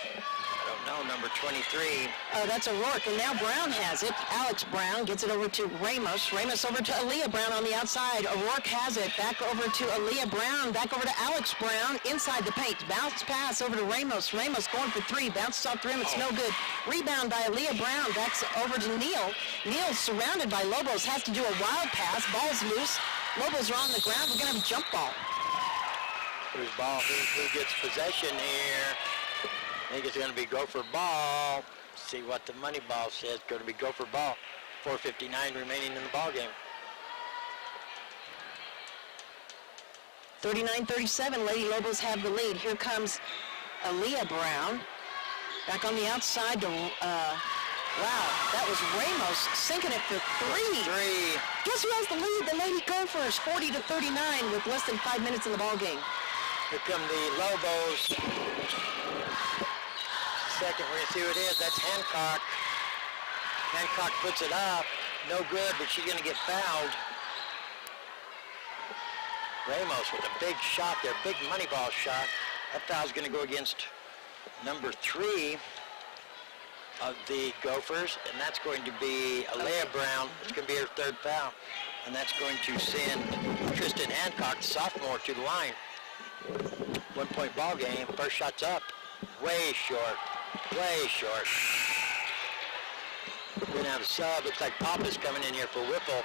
I don't know, number 23. That's O'Rourke, and now Brown has it. Alex Brown gets it over to Ramos. Ramos over to Aaliyah Brown on the outside. O'Rourke has it. Back over to Aaliyah Brown. Back over to Alex Brown inside the paint. Bounce pass over to Ramos. Ramos going for 3. Bounces off the rim. It's no good. Rebound by Aaliyah Brown. Back over to Neal. Neal's surrounded by Lobos. Has to do a wild pass. Ball's loose. Lobos are on the ground. We're going to have a jump ball. Who's ball? Who gets possession here? I think it's going to be Gopher ball. See what the money ball says. Going to be Gopher ball. 4:59 remaining in the ball game. 39-37. Lady Lobos have the lead. Here comes Aaliyah Brown. Back on the outside to, wow, that was Ramos sinking it for 3. Guess who has the lead? The Lady Gophers, 40-39 with less than 5 minutes in the ball game. Here come the Lobos. Second, we're going to see who it is. That's Hancock. Hancock puts it up. No good, but she's going to get fouled. Ramos with a big shot there, big money ball shot. That foul's going to go against number 3 of the Gophers, and that's going to be Aaliyah Brown. It's going to be her 3rd foul, and that's going to send Tristan Hancock, the sophomore, to the line. 1-point ball game. First shot's up. Way short. Way short. We're going to have a sub. Looks like Papa's coming in here for Whipple.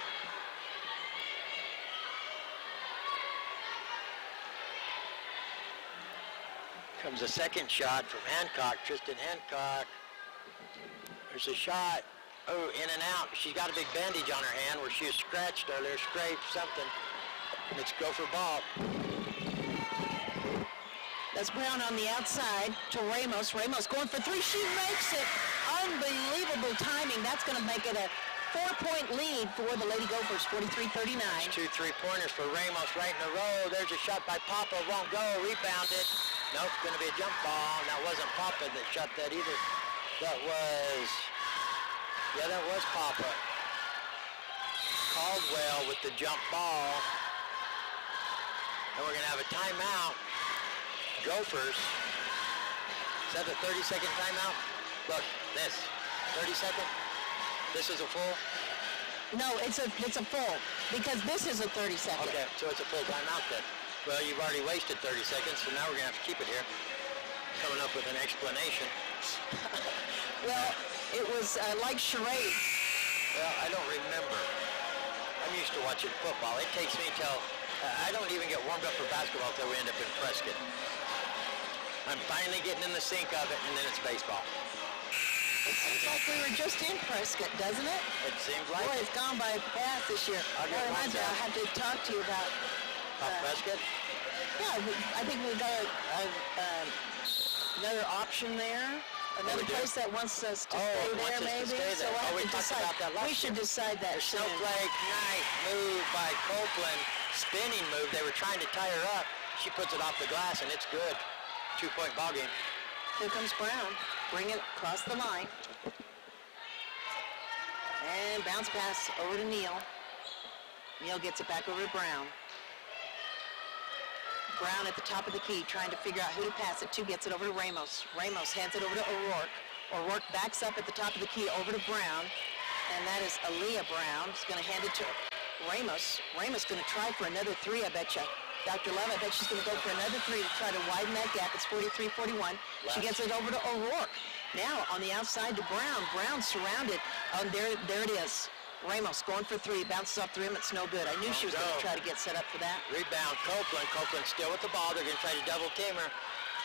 Comes a second shot from Hancock. Tristan Hancock. There's a shot. Oh, in and out. She's got a big bandage on her hand where she was scratched earlier, scraped something. And it's Gopher ball. That's Brown on the outside to Ramos. Ramos going for three. She makes it. Unbelievable timing. That's going to make it a 4-point lead for the Lady Gophers, 43-39. 2 3-pointers for Ramos right in a row. There's a shot by Papa. Won't go. Rebounded. Nope, going to be a jump ball. And that wasn't Papa that shot that either. That was Papa. Caldwell with the jump ball. And we're going to have a timeout. Gophers. Is that a 30-second timeout? Look, this. 30-second. This is a full? No, it's a full, because this is a 30-second. Okay, so it's a full timeout then. Well, you've already wasted 30 seconds, so now we're going to have to keep it here. Coming up with an explanation. Well, it was like charade. Well, I don't remember. I'm used to watching football. It takes me till, I don't even get warmed up for basketball till we end up in Prescott. I'm finally getting in the sink of it, and then it's baseball. It seems like we were just in Prescott, doesn't it? It seems like Boy, it. it's gone by fast this year. I'll get reminds me, one I'll have to talk to you about... Prescott? Yeah, I think we've got another option there. Another place that wants us to stay there, maybe. So we'll have to decide. We should decide that soon. Snowflake, nice move by Copeland. Spinning move. They were trying to tie her up. She puts it off the glass, and it's good. 2-point ball game. Here comes Brown. Bring it across the line. And bounce pass over to Neal. Neal gets it back over to Brown. Brown at the top of the key, trying to figure out who to pass it to, gets it over to Ramos. Ramos hands it over to O'Rourke. O'Rourke backs up at the top of the key over to Brown, and that is Aaliyah Brown. He's going to hand it to Ramos. Ramos going to try for another three, I bet you. Dr. Love, I bet she's going to go for another three to try to widen that gap. It's 43-41. She gets it over to O'Rourke. Now on the outside to Brown. Brown surrounded. There it is. Ramos going for three, bounces off the rim, it's no good. I knew she was going to try to get set up for that. Rebound, Copeland. Copeland still with the ball. They're going to try to double team her.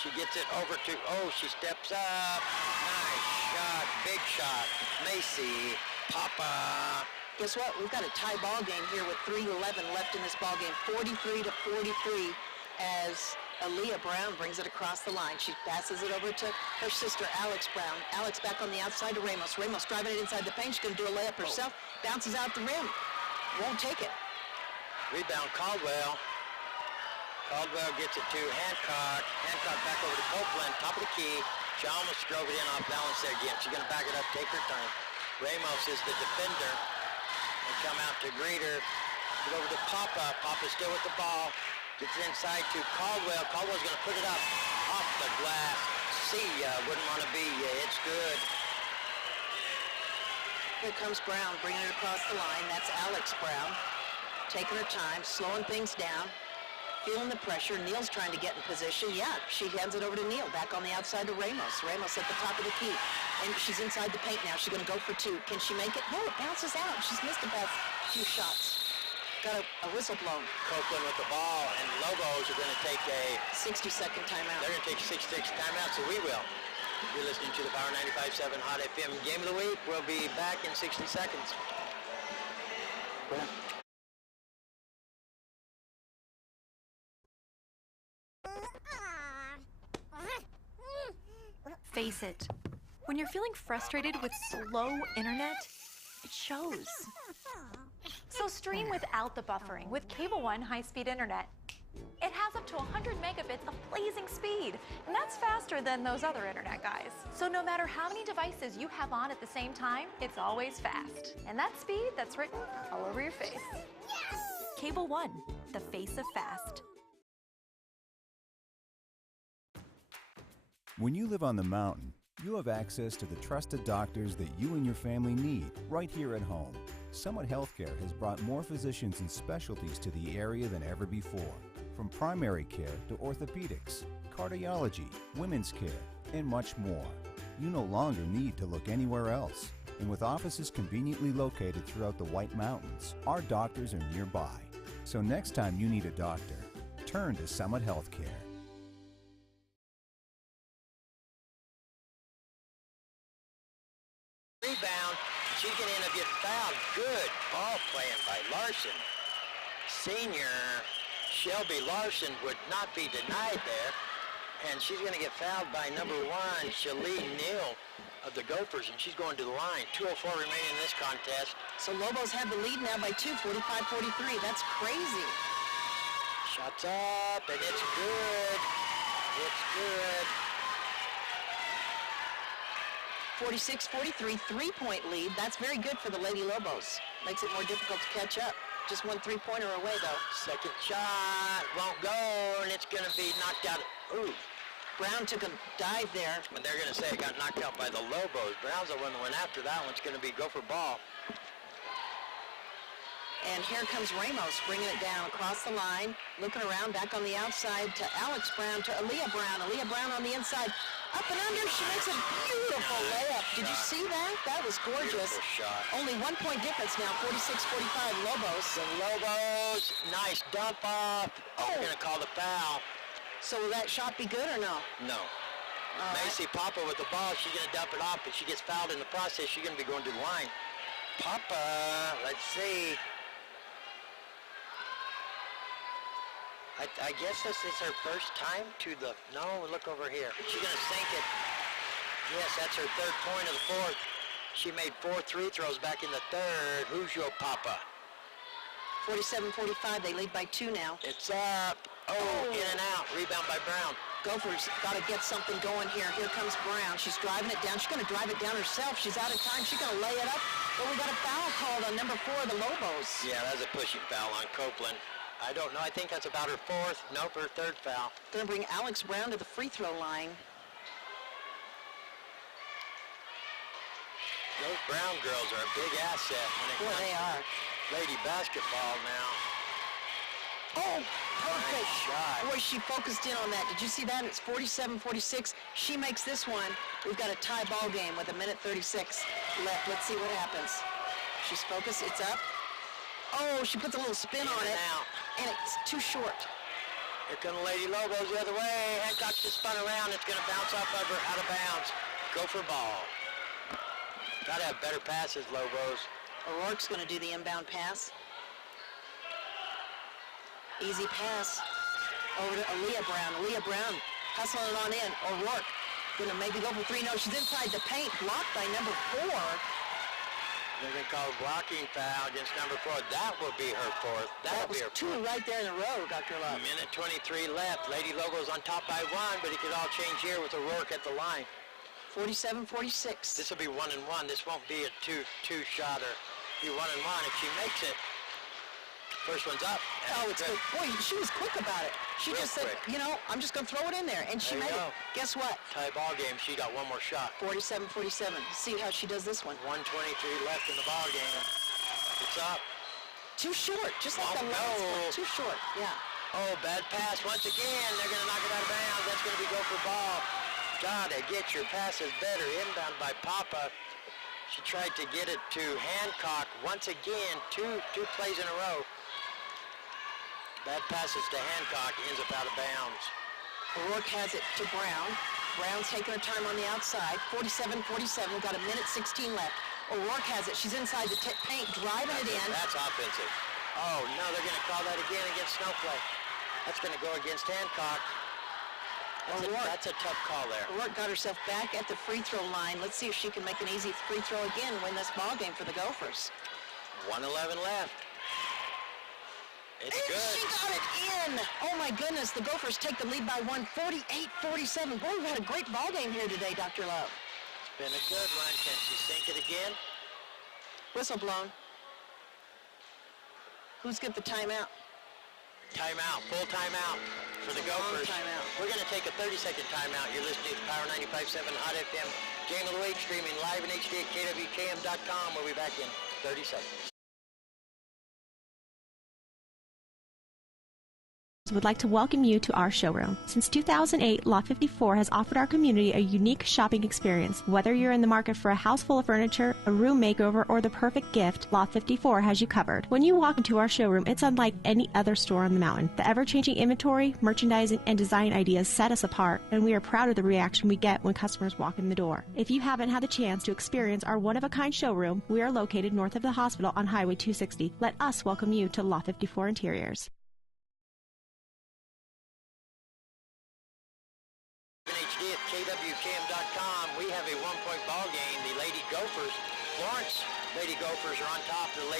She gets it over to, she steps up. Nice shot, big shot. Macy, Papa. Guess what? We've got a tie ball game here with 3:11 left in this ball game. 43-43 as Aaliyah Brown brings it across the line. She passes it over to her sister, Alex Brown. Alex back on the outside to Ramos. Ramos driving it inside the paint. She's going to do a layup herself. Bounces out the rim. Won't take it. Rebound, Caldwell. Caldwell gets it to Hancock. Hancock back over to Copeland. Top of the key. She almost drove it in off balance there again. She's going to back it up, take her time. Ramos is the defender. And come out to greet her. Get over to Papa. Papa's still with the ball. Gets inside to Caldwell. Caldwell's going to put it up off the glass. See ya. Wouldn't want to be ya. It's good. Here comes Brown, bringing it across the line. That's Alex Brown, taking her time, slowing things down, feeling the pressure. Neal's trying to get in position. Yeah, she hands it over to Neal, back on the outside to Ramos. Ramos at the top of the key, and she's inside the paint now. She's going to go for two. Can she make it? No, it bounces out. She's missed about a few shots. Got a whistle blown. Copeland with the ball, and Lobos are going to take a 60-second timeout. They're going to take a 60-second timeout, so we will. You're listening to the Power 95.7 Hot FM Game of the Week. We'll be back in 60 seconds. Face it, when you're feeling frustrated with slow internet, it shows. So stream without the buffering with Cable One high-speed internet. It has up to 100 megabits of blazing speed, and that's faster than those other internet guys. So no matter how many devices you have on at the same time, it's always fast. And that speed, that's written all over your face. Yes! Cable One, the face of fast. When you live on the mountain, you have access to the trusted doctors that you and your family need right here at home. Summit Healthcare has brought more physicians and specialties to the area than ever before. From primary care to orthopedics, cardiology, women's care, and much more. You no longer need to look anywhere else. And with offices conveniently located throughout the White Mountains, our doctors are nearby. So next time you need a doctor, turn to Summit Healthcare. Rebound. She's going to end up getting fouled. Good ball playing by Larson. Senior Shelby Larson would not be denied there. and she's going to get fouled by number 1, Shalee Neal of the Gophers, and she's going to the line. 2:04 remaining in this contest. So Lobos have the lead now by 2, 45-43. That's crazy. Shots up, and it's good. It's good. 46-43, three-point lead. That's very good for the Lady Lobos. Makes it more difficult to catch up. Just one three-pointer away, though. Second shot won't go, and it's going to be knocked out. Ooh. Brown took a dive there. But they're going to say it got knocked out by the Lobos. Brown's the one that went after that one. It's going to be Gopher ball. And here comes Ramos, bringing it down across the line, looking around, back on the outside to Alex Brown, to Aaliyah Brown. Aaliyah Brown on the inside. Up and under, she makes a beautiful layup. Did you see that? That was gorgeous. Shot. Only 1 point difference now, 46-45, Lobos. The Lobos, nice dump off. Oh, we're going to call the foul. So will that shot be good or no? No. Macy Papa with the ball, she's going to dump it off, but she gets fouled in the process. She's going to be going to the line. Papa, let's see. I guess this is her first time to the, no, look over here. She's going to sink it. Yes, that's her third point of the fourth. She made 4 free throws back in the third. Who's your Papa? 47-45, they lead by 2 now. It's up. Oh, in and out. Rebound by Brown. Gophers got to get something going here. Here comes Brown. She's driving it down. She's going to drive it down herself. She's out of time. She's going to lay it up. But we got a foul called on number 4 of the Lobos. Yeah, that's a pushing foul on Copeland. I don't know. I think that's about her fourth. Nope, her third foul. Going to bring Alex Brown to the free throw line. Those Brown girls are a big asset when it comes they are. Lady basketball now. Oh, perfect. Nice shot. Boy, she focused in on that. Did you see that? It's 47-46. She makes this one. We've got a tie ball game with 1:36 left. Let's see what happens. She's focused. It's up. Oh, she puts a little spin on it. And it's too short. Here come the Lady Lobos the other way. Hancock just spun around. It's going to bounce off of her, out of bounds. Go for ball. Got to have better passes, Lobos. O'Rourke's going to do the inbound pass. Easy pass over to Aaliyah Brown. Aaliyah Brown hustling it on in. O'Rourke going to maybe go for 3. No, she's inside the paint, blocked by number 4. They're going to call a blocking foul against number 4. That will be her fourth. That will be her 2 right there in a row, Dr. Love. Minute 23 left. Lady Lobos on top by 1, but it could all change here with O'Rourke at the line. 47-46. This will be 1-1. This won't be a two-shotter. Be 1-1 if she makes it. First one's up. Oh, it's good. Boy, she was quick about it. She just said, you know, I'm just going to throw it in there. And she made it. Guess what? Tie ball game. She got one more shot. 47-47. See how she does this one. 1:23 left in the ball game. It's up. Too short. Just like the last one. Too short. Yeah. Oh, bad pass once again. They're going to knock it out of bounds. That's going to be go for ball. Gotta get your passes better. Inbound by Papa. She tried to get it to Hancock once again. Two plays in a row. Bad passes to Hancock, ends up out of bounds. O'Rourke has it to Brown. Brown's taking her time on the outside. 47-47, we've got 1:16 left. O'Rourke has it. She's inside the paint, driving it in. That's offensive. Oh, no, they're going to call that again against Snowflake. That's going to go against Hancock. That's a tough call there. O'Rourke got herself back at the free throw line. Let's see if she can make an easy free throw again, win this ball game for the Gophers. 1:11 left. It's and good. She got it in. Oh, my goodness. The Gophers take the lead by 1, 48-47. Boy, we've had a great ball game here today, Dr. Love. It's been a good one. Can she sink it again? Whistle blown. Who's got the timeout? Timeout. Full timeout for the Gophers. Timeout. We're going to take a 30-second timeout. You're listening to Power 95.7 Hot FM. Game of the Week streaming live in HD at KWKM.com. We'll be back in 30 seconds. Would like to welcome you to our showroom. Since 2008, Lot 54 has offered our community a unique shopping experience. Whether you're in the market for a house full of furniture, a room makeover, or the perfect gift, Lot 54 has you covered. When you walk into our showroom, it's unlike any other store on the mountain. The ever-changing inventory, merchandising, and design ideas set us apart, and we are proud of the reaction we get when customers walk in the door. If you haven't had the chance to experience our one-of-a-kind showroom, we are located north of the hospital on Highway 260. Let us welcome you to Lot 54 Interiors.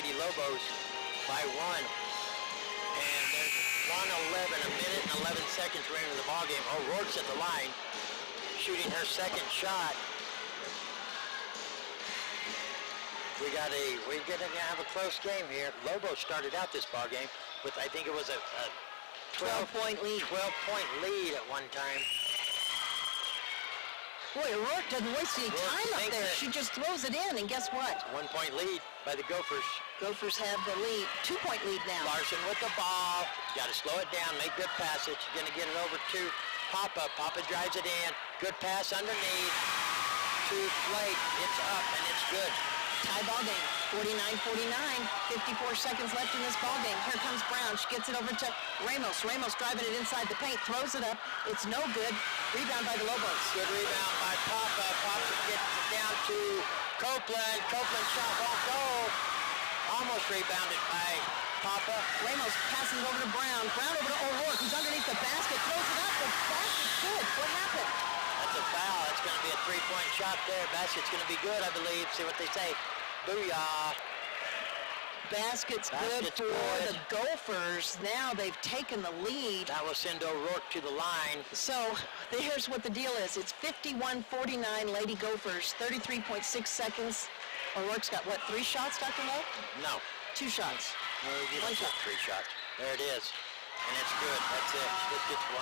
Lady Lobos by 1. And there's 1:11, a minute and 11 seconds remaining in the ball game. O'Rourke's at the line, shooting her second shot. We're gonna have a close game here. Lobos started out this ball game with, I think it was a 12-point lead. 12-point lead at one time. Boy, O'Rourke doesn't waste any time up there. She just throws it in, and guess what? 1-point lead by the Gophers. Gophers have the lead. 2-point lead now. Larson with the ball. Got to slow it down, make good passage. Going to get it over to Papa. Papa drives it in. Good pass underneath to Flake. It's up, and it's good. Tie ball game. 49-49. 54 seconds left in this ball game. Here comes Brown. She gets it over to Ramos. Ramos driving it inside the paint. Throws it up. It's no good. Rebound by the Lobos. Good rebound by Papa. Papa gets it down to Copeland. Copeland shot won't go. Almost rebounded by Papa. Ramos passes it over to Brown. Brown over to O'Rourke, who's underneath the basket. Throws it up. The basket's good. What happened? That's a foul. That's going to be a 3-point shot there. Basket's going to be good, I believe. See what they say. Booyah. Basket's good for the Gophers. Now they've taken the lead. That will send O'Rourke to the line. So here's what the deal is. It's 51-49 Lady Gophers, 33.6 seconds. O'Rourke's got, what, 3 shots, Dr. Lowe? No. 2 shots. No, you One don't get shot. 3 shots. There it is. And it's good. That's it. She just gets 1.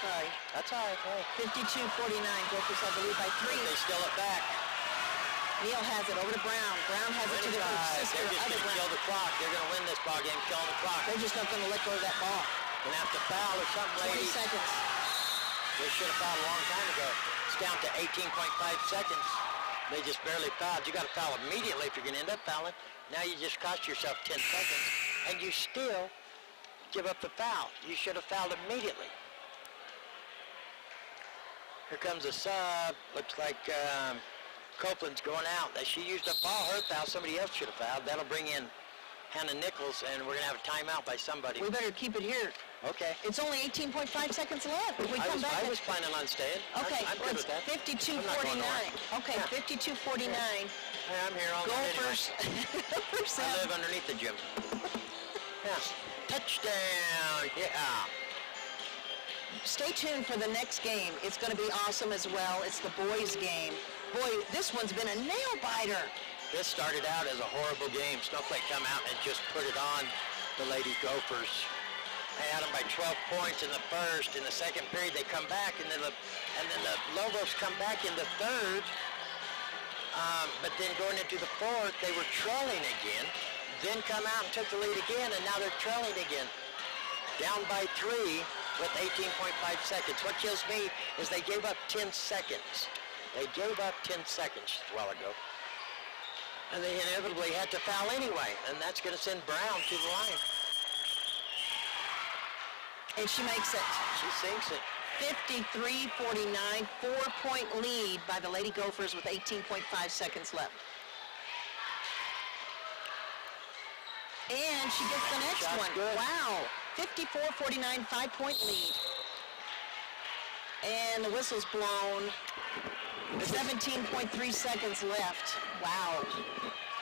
Sorry. That's all right. Hey. 52-49. Gophers have the lead by 3. But they steal it back. Neal has it over to Brown. Brown has it to the sister, They're just other going to kill Brown. the clock. They're going to win this ball game, killing the clock. They're just not going to let go of that ball. Going to have to foul or something, 20 ladies. seconds. They should have fouled a long time ago. It's down to 18.5 seconds. They just barely fouled. You got to foul immediately if you're going to end up fouling. Now you just cost yourself 10 seconds, and you still give up the foul. You should have fouled immediately. Here comes a sub. Looks like Copeland's going out. She used up all her foul. Somebody else should have fouled. That'll bring in Hannah Nichols, and we're going to have a timeout by somebody. We better keep it here. Okay. It's only 18.5 seconds left. If we come back, I was planning on staying. Okay, I'm good with that. 52-49. Okay, Yeah. 52-49. Hey, I'm here all night Gophers. anyway. I live underneath the gym. Yeah. Touchdown. Yeah. Stay tuned for the next game. It's going to be awesome as well. It's the boys' game. Boy, this one's been a nail-biter. This started out as a horrible game. Snowflake come out and just put it on the Lady Gophers. They had them by 12 points in the first. In the second period, they come back, and then the Lobos come back in the third. But then going into the fourth, they were trailing again. Then come out and took the lead again, and now they're trailing again. Down by 3 with 18.5 seconds. What kills me is they gave up 10 seconds. They gave up 10 seconds a while ago. And they inevitably had to foul anyway, and that's going to send Brown to the line. And she makes it. She sinks it. 53-49, 4-point lead by the Lady Gophers with 18.5 seconds left. And she gets the next Shot's one. good. Wow. 54-49, 5-point lead. And the whistle's blown. 17.3 seconds left. Wow.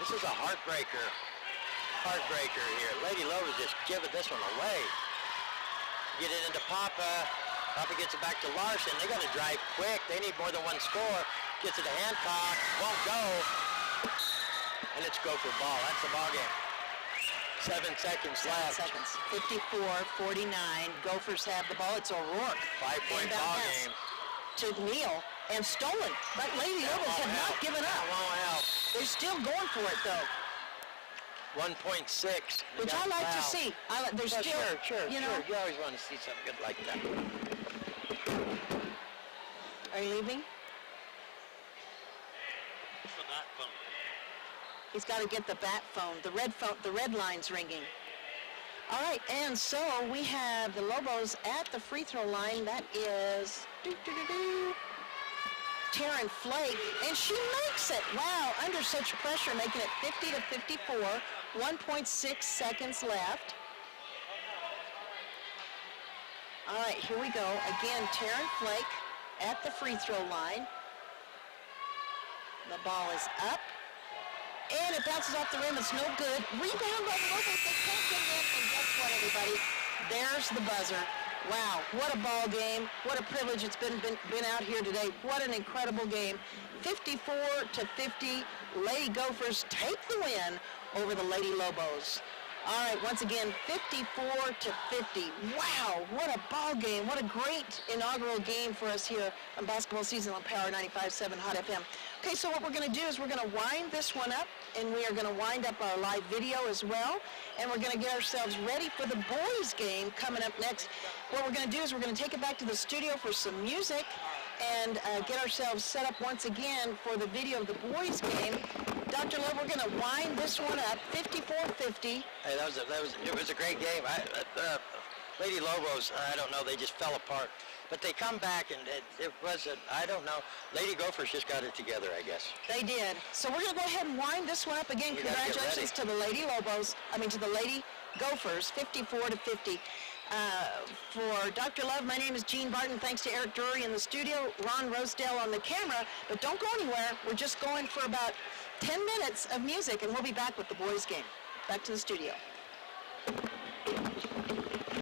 This is a heartbreaker here. Lady Lobos just giving this one away. Get it into Papa. Papa gets it back to Larson. They got to drive quick. They need more than one score. Gets it to Hancock. Won't go. And it's Gopher ball. That's the ball game. 7 seconds 7 left. seconds. 54-49. Gophers have the ball. It's O'Rourke. 5-point Inbound ball pass game. to Neal and stolen. But Lady Lobos have not given That up. won't help. They're still going for it though, 1.6. which I like to see. They're Well, still, sure. you know. You always want to see something good like that. Are you leaving? He's got to get the bat phone. The red line's ringing. All right, and so we have the Lobos at the free throw line. That is Taryn Flake, and she makes it. Wow, under such pressure, making it 50-54. 1.6 seconds left. All right, here we go. Again, Taryn Flake at the free throw line. The ball is up. and it bounces off the rim. It's no good. Rebound by the Lobos. They can't get it in, and guess what, everybody? There's the buzzer. Wow, what a ball game. What a privilege it's been out here today. What an incredible game. 54-50, Lady Gophers take the win over the Lady Lobos. All right, once again, 54-50. Wow, what a ball game. What a great inaugural game for us here on basketball season on Power 95.7 Hot FM. Okay, so what we're going to do is we're going to wind this one up, and we are going to wind up our live video as well, and we're going to get ourselves ready for the boys' game coming up next. What we're going to do is we're going to take it back to the studio for some music and get ourselves set up once again for the video of the boys' game. Dr. Love, we're going to wind this one up, 54-50. Hey, it was a great game. Lady Lobos, I don't know, they just fell apart. But they come back, and it was, I don't know, Lady Gophers just got it together, I guess. They did. So we're going to go ahead and wind this one up again. Congratulations to the Lady Gophers, 54-50. For Dr. Love, my name is Jean Barton. Thanks to Eric Drury in the studio, Ron Rosedale on the camera. But don't go anywhere. We're just going for about 10 minutes of music, and we'll be back with the boys' game. Back to the studio.